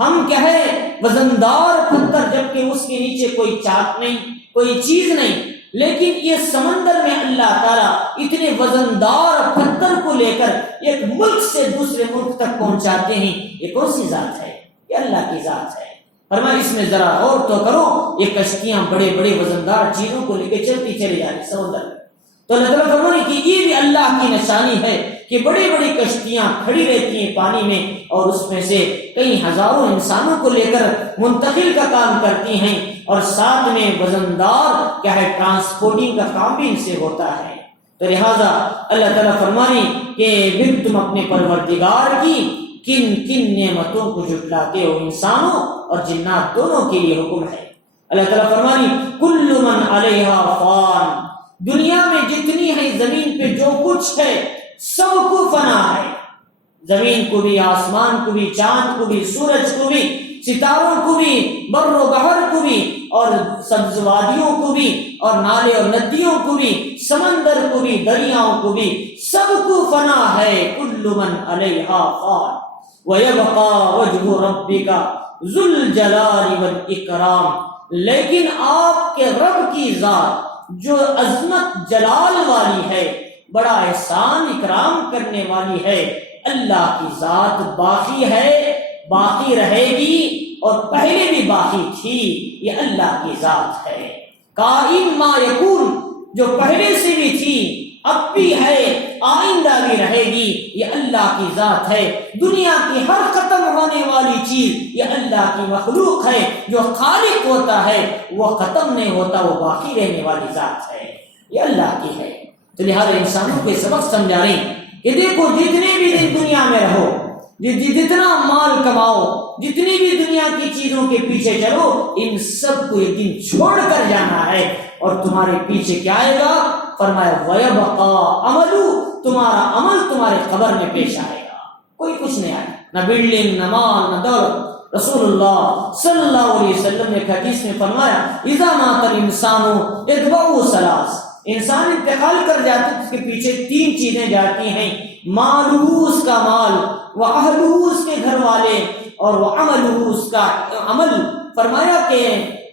ہم کیا ہے وزندار پتھر، جبکہ اس کے نیچے کوئی چاک نہیں، کوئی چیز نہیں، لیکن یہ سمندر میں اللہ تعالیٰ اتنے وزندار پتھر کو لے کر ایک ملک سے دوسرے ملک تک پہنچاتے ہیں. یہ کون سی ذات ہے؟ یہ اللہ کی ذات ہے. فرمایا اس میں ذرا غور تو کرو. یہ کشتیاں بڑے بڑے وزندار چیزوں کو لے کے چلتی چلی جا رہی سمندر میں. تو اللہ تعالیٰ فرمانے کہ یہ بھی اللہ کی نشانی ہے کہ بڑی بڑی کشتیاں کھڑی رہتی ہیں پانی میں، اور اس میں سے کئی ہزاروں انسانوں کو لے کر منتقل کا کام کرتی ہیں، اور ساتھ میں وزندار کیا ہے ٹرانسپورٹنگ کا کام بھی ان سے ہوتا ہے. تو لہٰذا اللہ تعالیٰ فرمانے کہ پھر تم اپنے پروردگار کی کن کن نعمتوں کو جھٹلاتے ہو. انسانوں اور جنات دونوں کے لیے حکم ہے. اللہ تعالیٰ فرمانے کل من علیہا فان، دنیا میں جتنی ہے زمین پہ جو کچھ ہے سب کو فنا ہے. زمین کو بھی، آسمان کو بھی، چاند کو بھی، سورج کو بھی، ستاروں کو بھی، بر و بحر کو بھی، اور سبز وادیوں کو بھی، اور نالے اور ندیوں کو بھی، سمندر کو بھی، دریاؤں کو بھی، سب کو فنا ہے. کل من علیہا فان وَيَبْقَى وَجْهُ رَبِّكَ ذُو الْجَلَالِ وَالْإِكْرَامِ، لیکن آپ کے رب کی ذات جو عظمت جلال والی ہے، بڑا احسان اکرام کرنے والی ہے، اللہ کی ذات باقی ہے، باقی رہے گی، اور پہلے بھی باقی تھی. یہ اللہ کی ذات ہے. قائم ما یکون، جو پہلے سے بھی تھی، اب بھی ہے، آئندہ بھی رہے گی، یہ اللہ کی ذات ہے. دنیا کی ہر ختم ہونے والی چیز یہ اللہ کی مخلوق ہے. جو خالق ہوتا ہے وہ ختم نہیں ہوتا، وہ باقی رہنے والی ذات ہے، یہ اللہ کی ہے. تو لہذا انسانوں کو سبق سمجھا رہے ہیں کہ دیکھو جتنے بھی دن دنیا میں رہو، جتنا مال کماؤ، جتنی بھی دنیا کی چیزوں کے پیچھے چلو، ان سب کو ایک دن چھوڑ کر جانا ہے، اور تمہارے پیچھے کیا آئے گا؟ فرمایا وَيَبْقَى عَمَلُ، تمہارا عمل تمہارے قبر میں پیش آئے گا. کوئی کچھ نہیں آئے، نہ بلڈنگ، نہ مال، نہ دولت. رسول اللہ صلی اللہ علیہ وسلم نے ایک حدیث میں فرمایا اِذَا مَاتَ الْإِنسَانُ يَتْبَعُهُ ثَلَاث، انسان انتقال کر جاتا ہے اس کے پیچھے تین چیزیں جاتی ہیں، مالہ اس کا مال، وَأَهْلُهُ اس کے گھر والے، اور وَعَمَلُهُ اس کا عمل. فرمایا کہ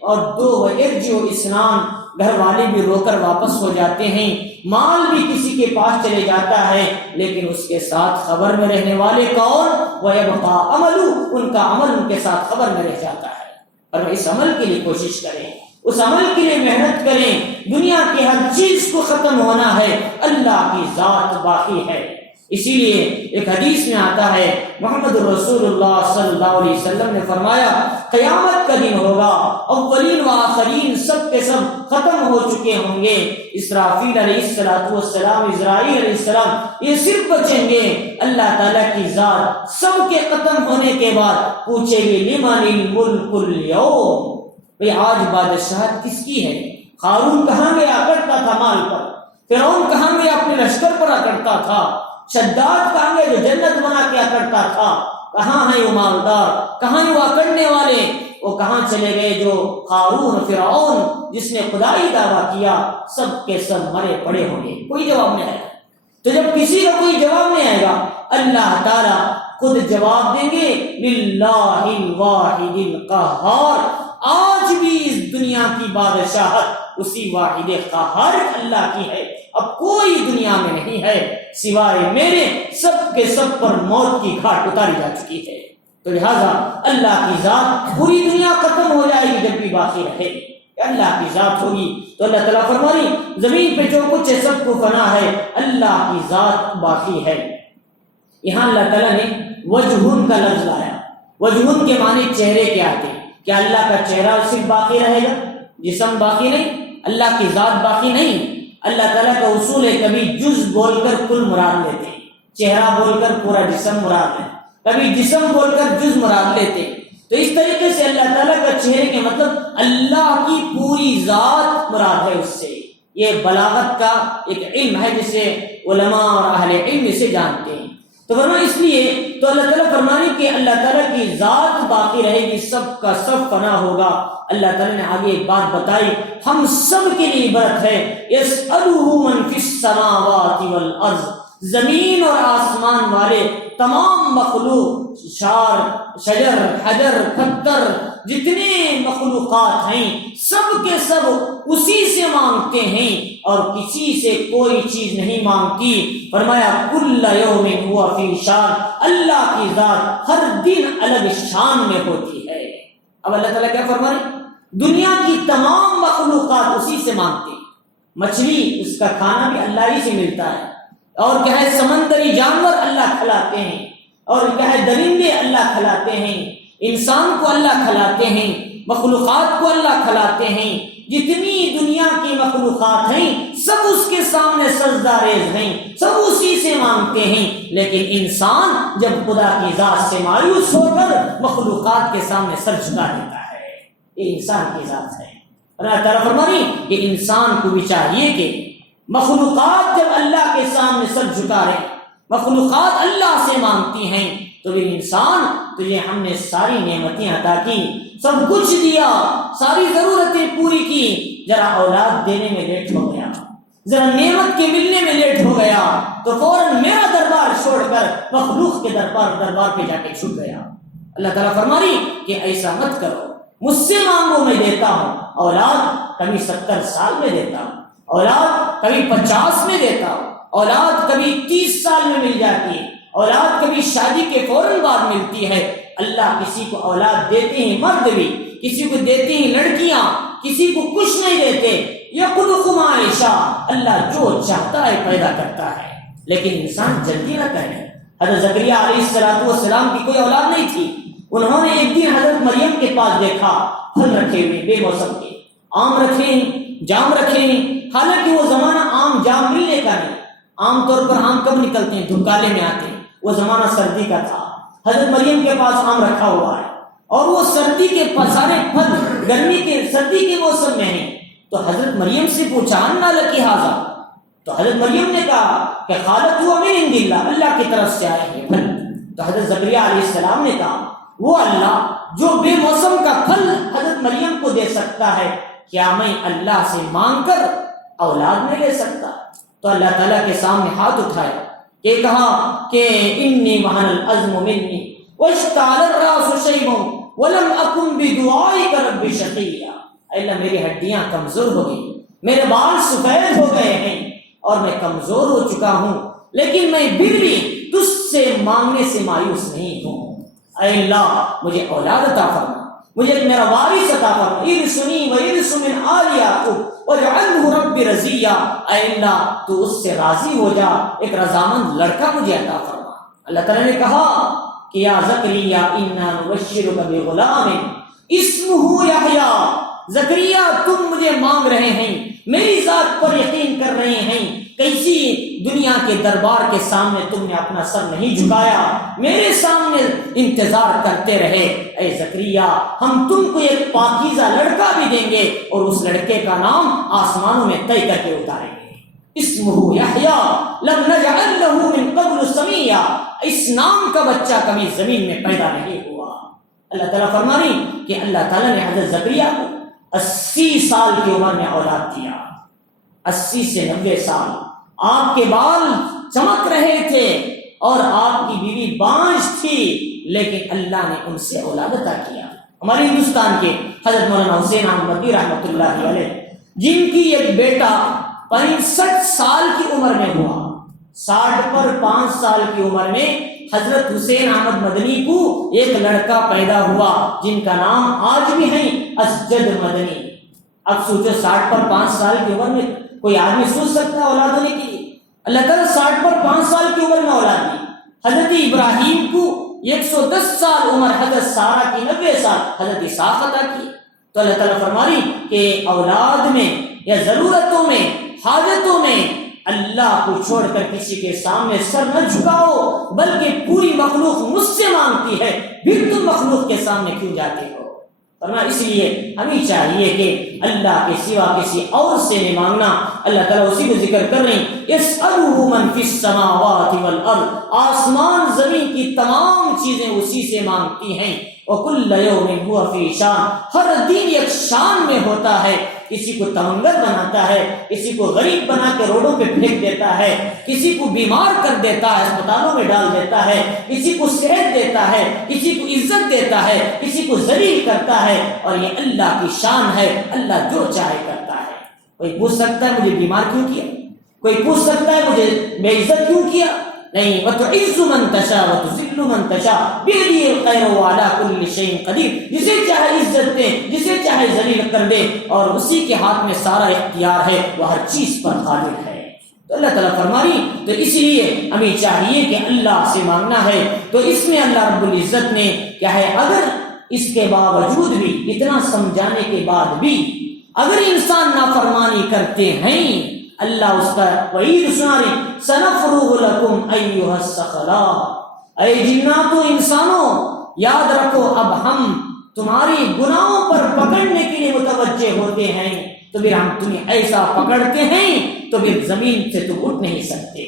اور دو وَيَرْجِعُ اثنان، گھر والے بھی رو کر واپس ہو جاتے ہیں، مال بھی کسی کے پاس چلے جاتا ہے، لیکن اس کے ساتھ خبر میں رہنے والے کون؟ وَيَبْقَى عَمَلُ، ان کا عمل ان کے ساتھ خبر میں رہ جاتا ہے۔ اور اس عمل کے لیے کوشش کریں، اس عمل کے لیے محنت کریں۔ دنیا کی ہر چیز کو ختم ہونا ہے، اللہ کی ذات باقی ہے۔ اسی لیے ایک حدیث میں آتا ہے، محمد رسول اللہ صلی اللہ علیہ وسلم نے فرمایا قیامت کا دن ہوگا، اولین و آخرین سب کے سب ختم ہو چکے ہوں گے، اسرافیل علیہ السلام، عزرائیل علیہ السلام یہ صرف بچیں گے۔ اللہ تعالیٰ کی ذات سب کے ختم ہونے کے بعد پوچھے گی لمن الملک اليوم، بھئی آج بادشاہت کس کی ہے؟ قارون کہاں گیا کرتا تھا مال پر، فرعون کہاں گیا اپنے لشکر پر کرتا تھا، شداد کہاں گئے جو جنت بنا کیا کرتا تھا، کہاں ہیں وہ مالدار، کہاں ہیں وہ اکڑنے والے، وہ کہاں چلے گئے جو قارون فرعون جس نے خدائی دعویٰ کیا، سب کے سب مرے پڑے ہوں گے، کوئی جواب نہیں آئے گا۔ تو جب کسی کا کوئی جواب نہیں آئے گا، اللہ تعالیٰ خود جواب دیں گے للہ الواحد القہار، آج بھی اس دنیا کی بادشاہت اسی واحد قہار اللہ کی ہے، اب کوئی دنیا میں نہیں ہے سوائے میرے، سب کے سب پر موت کی گھاٹ اتاری جا چکی ہے۔ تو لہذا اللہ کی ذات پوری دنیا ختم ہو جائے گی جب بھی باقی رہے گی، اللہ کی ذات ہوگی۔ تو اللہ تعالیٰ فرمانی زمین پہ جو کچھ ہے سب کو فنا ہے، اللہ کی ذات باقی ہے۔ یہاں اللہ تعالیٰ نے وجہن کا لفظ لایا، وجہن کے معنی چہرے کے آتے ہیں۔ کیا اللہ کا چہرہ صرف باقی رہے گا، جسم باقی نہیں؟ اللہ کی ذات باقی نہیں۔ اللہ تعالیٰ کا اصول ہے کبھی جز بول کر کل مراد لیتے ہیں، چہرہ بول کر پورا جسم مراد ہے، کبھی جسم بول کر جز مراد لیتے ہیں۔ تو اس طریقے سے اللہ تعالیٰ کا چہرے کے مطلب اللہ کی پوری ذات مراد ہے اس سے۔ یہ بلاغت کا ایک علم ہے جسے علماء اور اہل علم اسے جانتے ہیں۔ تو فرمایا اس لیے تو اللہ تعالیٰ فرمانے کہ اللہ تعالیٰ کی ذات باقی رہے گی، سب کا سب فنا ہوگا۔ اللہ تعالیٰ نے آگے ایک بات بتائی، ہم سب کے لیے عبرت ہے، یسألہ من فی السماوات والارض، زمین اور آسمان والے تمام مخلوق، شجر حجر پتھر جتنے مخلوقات ہیں سب کے سب اسی سے مانگتے ہیں اور کسی سے کوئی چیز نہیں مانگتی۔ فرمایا کل یوم ہوا فی شان، اللہ کی ذات ہر دن الگ شان میں ہوتی ہے۔ اب اللہ تعالیٰ کیا فرما رہے؟ دنیا کی تمام مخلوقات اسی سے مانگتے ہیں، مچھلی اس کا کھانا بھی اللہ ہی سے ملتا ہے، اور کیا ہے سمندری جانور اللہ کھلاتے ہیں، اور کیا ہے درندے اللہ کھلاتے ہیں، انسان کو اللہ کھلاتے ہیں، مخلوقات کو اللہ کھلاتے ہیں، جتنی دنیا کی مخلوقات ہیں سب اس کے سامنے سجدہ ریز ہیں، سب اسی سے مانگتے ہیں، لیکن انسان جب خدا کی ذات سے مایوس ہو کر مخلوقات کے سامنے سر جھکا دیتا ہے، یہ انسان کی ذات ہے۔ اللہ تعالیٰ فرمانی کہ انسان کو بھی چاہیے کہ مخلوقات جب اللہ کے سامنے سر جھکا رہے، مخلوقات اللہ سے مانگتی ہیں، تو یہ انسان تجھے ہم نے ساری نعمتیں عطا کی، سب کچھ دیا، ساری ضرورتیں پوری کی، ذرا اولاد دینے میں لیٹ ہو گیا، ذرا نعمت کے ملنے میں لیٹ ہو گیا، تو فوراً میرا دربار چھوڑ کر مخلوق کے دربار پہ جا کے چھپ گیا۔ اللہ تعالیٰ فرمانی کہ ایسا مت کرو، مجھ سے مانگو میں دیتا ہوں، اولاد کبھی 70 سال میں دیتا ہوں، اولاد کبھی 50 میں دیتا ہوں، اولاد کبھی 30 سال میں مل جاتی ہے، اولاد کبھی شادی کے فوراً بعد ملتی ہے۔ اللہ کسی کو اولاد دیتے ہیں، مرد بھی، کسی کو دیتے ہیں لڑکیاں، کسی کو کچھ نہیں دیتے۔ یخلق ما یشاء، اللہ جو چاہتا ہے پیدا کرتا ہے، لیکن انسان جلدی نہ کرے۔ حضرت زکریا علیہ السلام کی کوئی اولاد نہیں تھی، انہوں نے ایک دن حضرت مریم کے پاس دیکھا پھل رکھے ہوئے بے موسم کے، آم رکھے ہیں، جام رکھے ہیں، حالانکہ وہ زمانہ آم جام ملنے کا نہیں، عام طور پر آم کب نکلتے ہیں؟ دھمکالے میں آتے ہیں، وہ زمانہ سردی کا تھا، حضرت مریم کے پاس آم رکھا ہوا ہے اور وہ سردی کے سارے پھل گرمی کے سردی کے موسم میں ہیں۔ تو حضرت مریم سے پوچھا انا لکی ھذا، تو حضرت مریم نے کہا کہ قالت هو من عند اللہ، اللہ کی طرف سے آئے ہیں پھل۔ تو حضرت زکریا علیہ السلام نے کہا وہ اللہ جو بے موسم کا پھل حضرت مریم کو دے سکتا ہے، کیا میں اللہ سے مانگ کر اولاد نہیں لے سکتا؟ تو اللہ تعالیٰ کے سامنے ہاتھ اٹھائے کہ کہا کہ انی وہن العزم منی واشتعل الراس شیبا ولم اکن بدعائک رب شقیا، اے اللہ میری ہڈیاں کمزور ہو گئی، میرے بال سفید ہو گئے ہیں اور میں کمزور ہو چکا ہوں، لیکن میں پھر بھی تجھ سے مانگنے سے مایوس نہیں ہوں۔ اے اللہ مجھے اولاد عطا فرما، مجھے میرا وارث عطا فرما، ارثنی وارث من آل یعقوب واجعلہ رب رضیہ۔ اے اللہ تو اس سے راضی ہو جا، ایک رضامند لڑکا مجھے عطا فرما۔ اللہ تعالیٰ نے کہا کہ یا زکریا انا نبشرک بغلام اسمہ یحییٰ، زکریا تم مجھے مانگ رہے ہیں، میری ذات پر یقین کر رہے ہیں، کیسی دنیا کے دربار کے سامنے تم نے اپنا سر نہیں جھکایا، میرے سامنے انتظار کرتے رہے۔ اے زکریا ہم تم کو ایک پاکیزہ لڑکا بھی دیں گے اور اس لڑکے کا نام آسمانوں میں طے کر کے اتاریں گے۔ اسمہ یحییٰ لم نجعل لہ من قبل سمیہ، اس نام کا بچہ کبھی زمین میں پیدا نہیں ہوا۔ اللہ تعالیٰ فرمانی کہ اللہ تعالیٰ نے حضرت زکریا کو 80 سال کی عمر میں اولاد دیا، 80 سے 90 سال آپ کے بال چمک رہے تھے اور آپ کی بیوی بانجھ تھی، لیکن اللہ نے ان سے اولاد عطا کیا۔ ہمارے ہندوستان کے حضرت مولانا حسین احمدی رحمۃ اللہ علیہ، جن کی ایک بیٹا 65 سال کی عمر میں ہوا، 60 پر 5 سال کی عمر میں حضرت حسین احمد مدنی کو ایک لڑکا پیدا ہوا جن کا نام آج بھی ہے اسجد مدنی۔ اب سوچو 60 پر 5 سال کی عمر میں کوئی آدمی سوچ سکتا ہے اولاد ہونے کے لیے؟ اللہ تعالیٰ 60 پر 5 سال کی عمر میں اولاد دی۔ حضرت ابراہیم کو 110 سال عمر، حضرت سارہ کی 90 سال، حضرت اسحاق عطا کی۔ تو اللہ تعالیٰ فرمانی کہ اولاد میں یا ضرورتوں میں، حاجتوں میں اللہ کو چھوڑ کر کسی کے سامنے سر نہ جھکاؤ، بلکہ پوری مخلوق مجھ سے مانگتی ہے، پھر تم مخلوق کے سامنے کیوں جاتے ہو؟ فرمایا اس لیے ہمیں چاہیے کہ اللہ کے سوا کسی اور سے نہیں مانگنا۔ اللہ تعالیٰ اسی کو ذکر کر رہے ہیں، یسألہ من فی السماوات والارض، آسمان زمین کی تمام چیزیں اسی سے مانگتی ہیں۔ وکل یوم هو فی شان، ہر دن ایک شان میں ہوتا ہے، کسی کو تمنگر بناتا ہے، کسی کو غریب بنا کے روڈوں پہ پھینک دیتا ہے، کسی کو بیمار کر دیتا ہے، اسپتالوں میں ڈال دیتا ہے، کسی کو صحت دیتا ہے، کسی کو عزت دیتا ہے، کسی کو ذلیل کرتا ہے، اور یہ اللہ کی شان ہے، اللہ جو چاہے کرتا ہے۔ کوئی پوچھ سکتا ہے مجھے بیمار کیوں کیا؟ کوئی پوچھ سکتا ہے مجھے بے عزت کیوں کیا؟ نہیں، وَتُعِزُّ مَن تَشَاءُ وَتُذِلُّ مَن تَشَاءُ بِيَدِهِ الْخَيْرُ وَعَلَى كُلِّ شَيْءٍ قَدِيرٌ، جسے چاہے عزت دے، جسے چاہے ذلیل کر دے، اور اسی کے ہاتھ میں سارا اختیار ہے، وہ ہر چیز پر قادر ہے۔ تو اللہ تعالیٰ فرمانی، تو اسی لیے ہمیں چاہیے کہ اللہ سے مانگنا ہے۔ تو اس میں اللہ رب العزت نے کیا ہے، اگر اس کے باوجود بھی، اتنا سمجھانے کے بعد بھی اگر انسان نافرمانی کرتے ہیں، اللہ اس کا وعید سنا رہے، سنفرغ لکم ایھا الثقلان، اے جنات و انسانوں یاد رکھو اب ہم تمہاری گناہوں پر پکڑنے کے لیے متوجہ ہوتے ہیں، تو پھر ہم تمہیں ایسا پکڑتے ہیں تو پھر زمین سے تم اٹھ نہیں سکتے،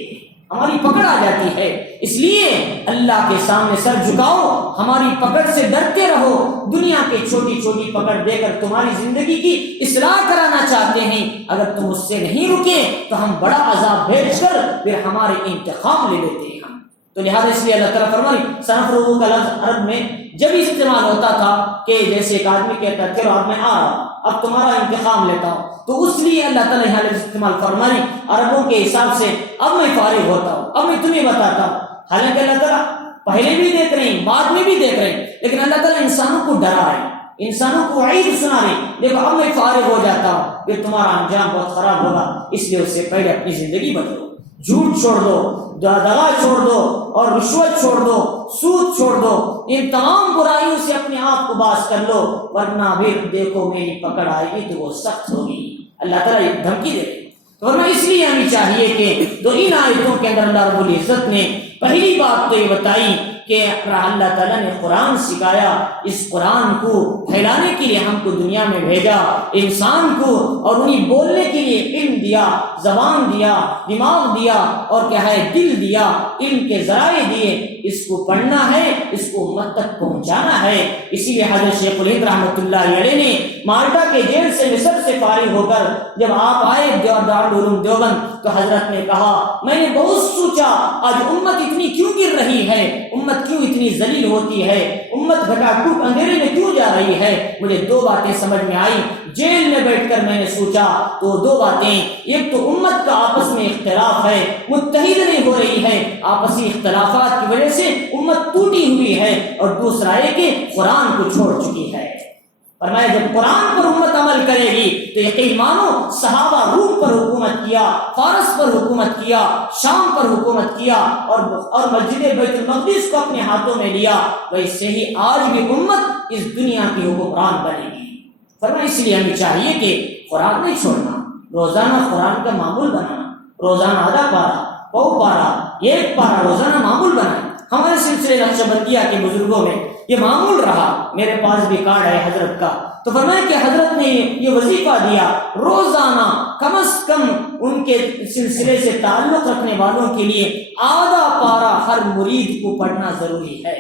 ہماری پکڑ آ جاتی ہے۔ اس لیے اللہ کے سامنے سر جھکاؤ، ہماری پکڑ سے ڈرتے رہو۔ دنیا کے چھوٹی چھوٹی پکڑ دے کر تمہاری زندگی کی اصلاح کرانا چاہتے ہیں، اگر تم اس سے نہیں رکے تو ہم بڑا عذاب بھیج کر پھر ہمارے انتقام لے لیتے ہیں ہم۔ تو لہٰذا اس لیے اللہ تعالیٰ فرمائی، سنفرغ کا لفظ عرب میں جب استعمال ہوتا تھا کہ جیسے ایک آدمی کہتا ہے چلو اب میں آ رہا ہوں، اب تمہارا انتقام لیتا ہوں، تو اس لیے اللہ تعالیٰ یہاں لفظ استعمال فرمائی عربوں کے حساب سے، اب میں فارغ ہوتا ہوں، اب میں تمہیں بتاتا ہوں۔ حالانکہ اللہ تعالیٰ پہلے بھی دیکھ رہے ہیں، بعد میں بھی دیکھ رہے ہیں، لیکن اللہ تعالیٰ انسانوں کو ڈرا رہے ہیں، انسانوں کو وعید سنا رہے ہیں، دیکھو اب میں فارغ ہو جاتا ہوں، پھر تمہارا انجام بہت خراب ہوگا، اس لیے اس سے پہلے اپنی زندگی بدلو، جھوٹ چھوڑ دو، دغا چھوڑ دو، اور رشوت چھوڑ دو، سود چھوڑ دو، ان تمام برائیوں سے اپنے آپ کو باز کر لو، ورنہ پھر دیکھو میری پکڑ آئے گی تو وہ سخت ہوگی۔ اللہ تعالیٰ ایک دھمکی دے، ورنہ اس لیے ہمیں چاہیے کہ تو ان آیتوں کے اندر اللہ رب العزت نے پہلی بات تو یہ بتائی کہ اللہ تعالیٰ نے قرآن سکھایا، اس قرآن کو پھیلانے کے لیے ہم کو دنیا میں بھیجا، انسان کو، اور انہیں بولنے کے لیے علم دیا، زبان دیا، دماغ دیا، اور کیا ہے دل دیا، علم کے ذرائع دیے، اس کو پڑھنا ہے، اس کو امت تک پہنچانا ہے۔ اسی لیے حضرت شیخ الہند رحمۃ اللہ علیہ نے مالٹا کے جیل سے مصر سے فارغ ہو کر جب آپ آئے دارالعلوم دیوبند تو حضرت نے کہا میں نے بہت سوچا آج امت اتنی کیوں گر رہی ہے، امت کیوں اتنی ذلیل ہوتی ہے، امت گھٹا ٹوٹ اندھیرے میں کیوں جا رہی ہے۔ مجھے دو باتیں سمجھ میں آئی، جیل میں بیٹھ کر میں نے سوچا تو دو باتیں، ایک تو امت کا آپس میں اختلاف ہے، متحد نہیں ہو رہی ہے، آپسی اختلافات کی وجہ سے امت ٹوٹی ہوئی ہے، اور دوسرا ہے کہ قرآن کو چھوڑ چکی ہے۔ فرمایا جب قرآن پر امت عمل کرے گی تو یقین مانو صحابہ روم پر حکومت کیا، فارس پر حکومت کیا، شام پر حکومت کیا، اور مسجد بیت المقدس کو اپنے ہاتھوں میں لیا، ویسے ہی آج بھی امت اس دنیا کی حکمران بنے گی۔ فرمایا اس لیے ہمیں چاہیے کہ قرآن نہیں چھوڑنا، روزانہ قرآن کا معمول بنانا، روزانہ آدھا پارا، پو پارا، ایک پارا روزانہ معمول بنائیں۔ ہمارے سلسلے نقشبندیہ کے بزرگوں میں یہ معمول رہا، میرے پاس بھی کارڈ ہے حضرت کا، تو فرمایا کہ حضرت نے یہ وظیفہ دیا روزانہ کم از کم ان کے سلسلے سے تعلق رکھنے والوں کے لیے آدھا پارا ہر مرید کو پڑھنا ضروری ہے،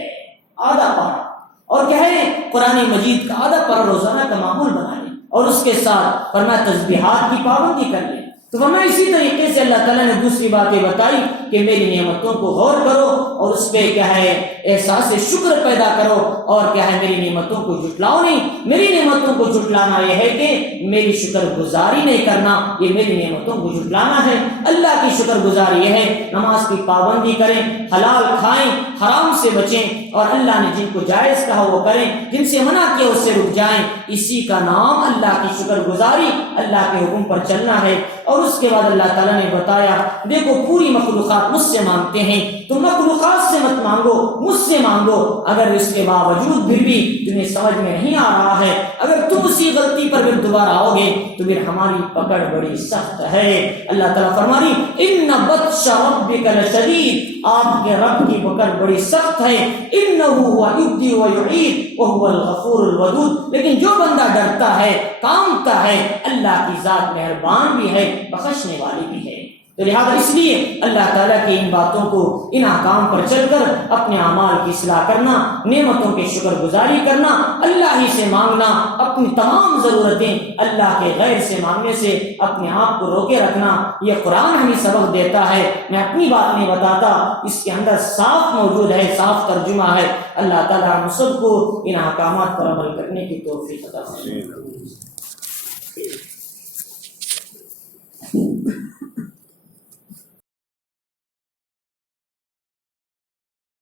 آدھا پارا، اور کیا ہے قرآن مجید کا آدھا پارا روزانہ کا معمول بنا لیں، اور اس کے ساتھ فرمایا تسبیحات کی پابندی کر لیں۔ تو فرمایا اسی طریقے سے اللہ تعالیٰ نے دوسری باتیں بتائی کہ میری نعمتوں کو غور کرو اور اس پہ کیا ہے احساس شکر پیدا کرو، اور کیا ہے میری نعمتوں کو جھٹلاؤ نہیں۔ میری نعمتوں کو جھٹلانا یہ ہے کہ میری شکر گزاری نہیں کرنا، یہ میری نعمتوں کو جھٹلانا ہے۔ اللہ کی شکر گزاری یہ ہے نماز کی پابندی کریں، حلال کھائیں، حرام سے بچیں، اور اللہ نے جن کو جائز کہا وہ کریں، جن سے منع کیا اس سے رک جائیں۔ اسی کا نام اللہ کی شکر گزاری، اللہ کے حکم پر چلنا ہے۔ اور اس کے بعد اللہ تعالیٰ نے بتایا دیکھو پوری مخلوقات مجھ سے مانگتے ہیں، تم مخلوقات سے مت مانگو، مجھ سے مانگو۔ اگر اس کے باوجود پھر بھی تمہیں سمجھ میں نہیں آ رہا ہے، اگر تم اسی غلطی پر پھر دوبارہ آؤ گے تو پھر ہماری پکڑ بڑی سخت ہے۔ اللہ تعالیٰ فرمانی ان بطش ربک لشدید، آپ کے رب کی پکڑ بڑی سخت ہے۔ انہ هو یبدی و یعید وهو الغفور الودود، لیکن جو بندہ ڈرتا ہے، کامتا ہے، اللہ کی ذات مہربان بھی ہے، بخشنے والی بھی ہے۔ تو لہٰذا اس لیے اللہ تعالیٰ کی ان باتوں کو، ان احکام پر چل کر اپنے اعمال کی اصلاح کرنا، نعمتوں کی شکر گزاری کرنا، اللہ ہی سے مانگنا، اپنی تمام ضرورتیں اللہ کے غیر سے مانگنے سے اپنے آپ کو روکے رکھنا، یہ قرآن ہمیں سبق دیتا ہے۔ میں اپنی بات نہیں بتاتا، اس کے اندر صاف موجود ہے، صاف ترجمہ ہے۔ اللہ تعالیٰ ہم سب کو ان احکامات پر عمل کرنے کی توفیق عطا فرمائے۔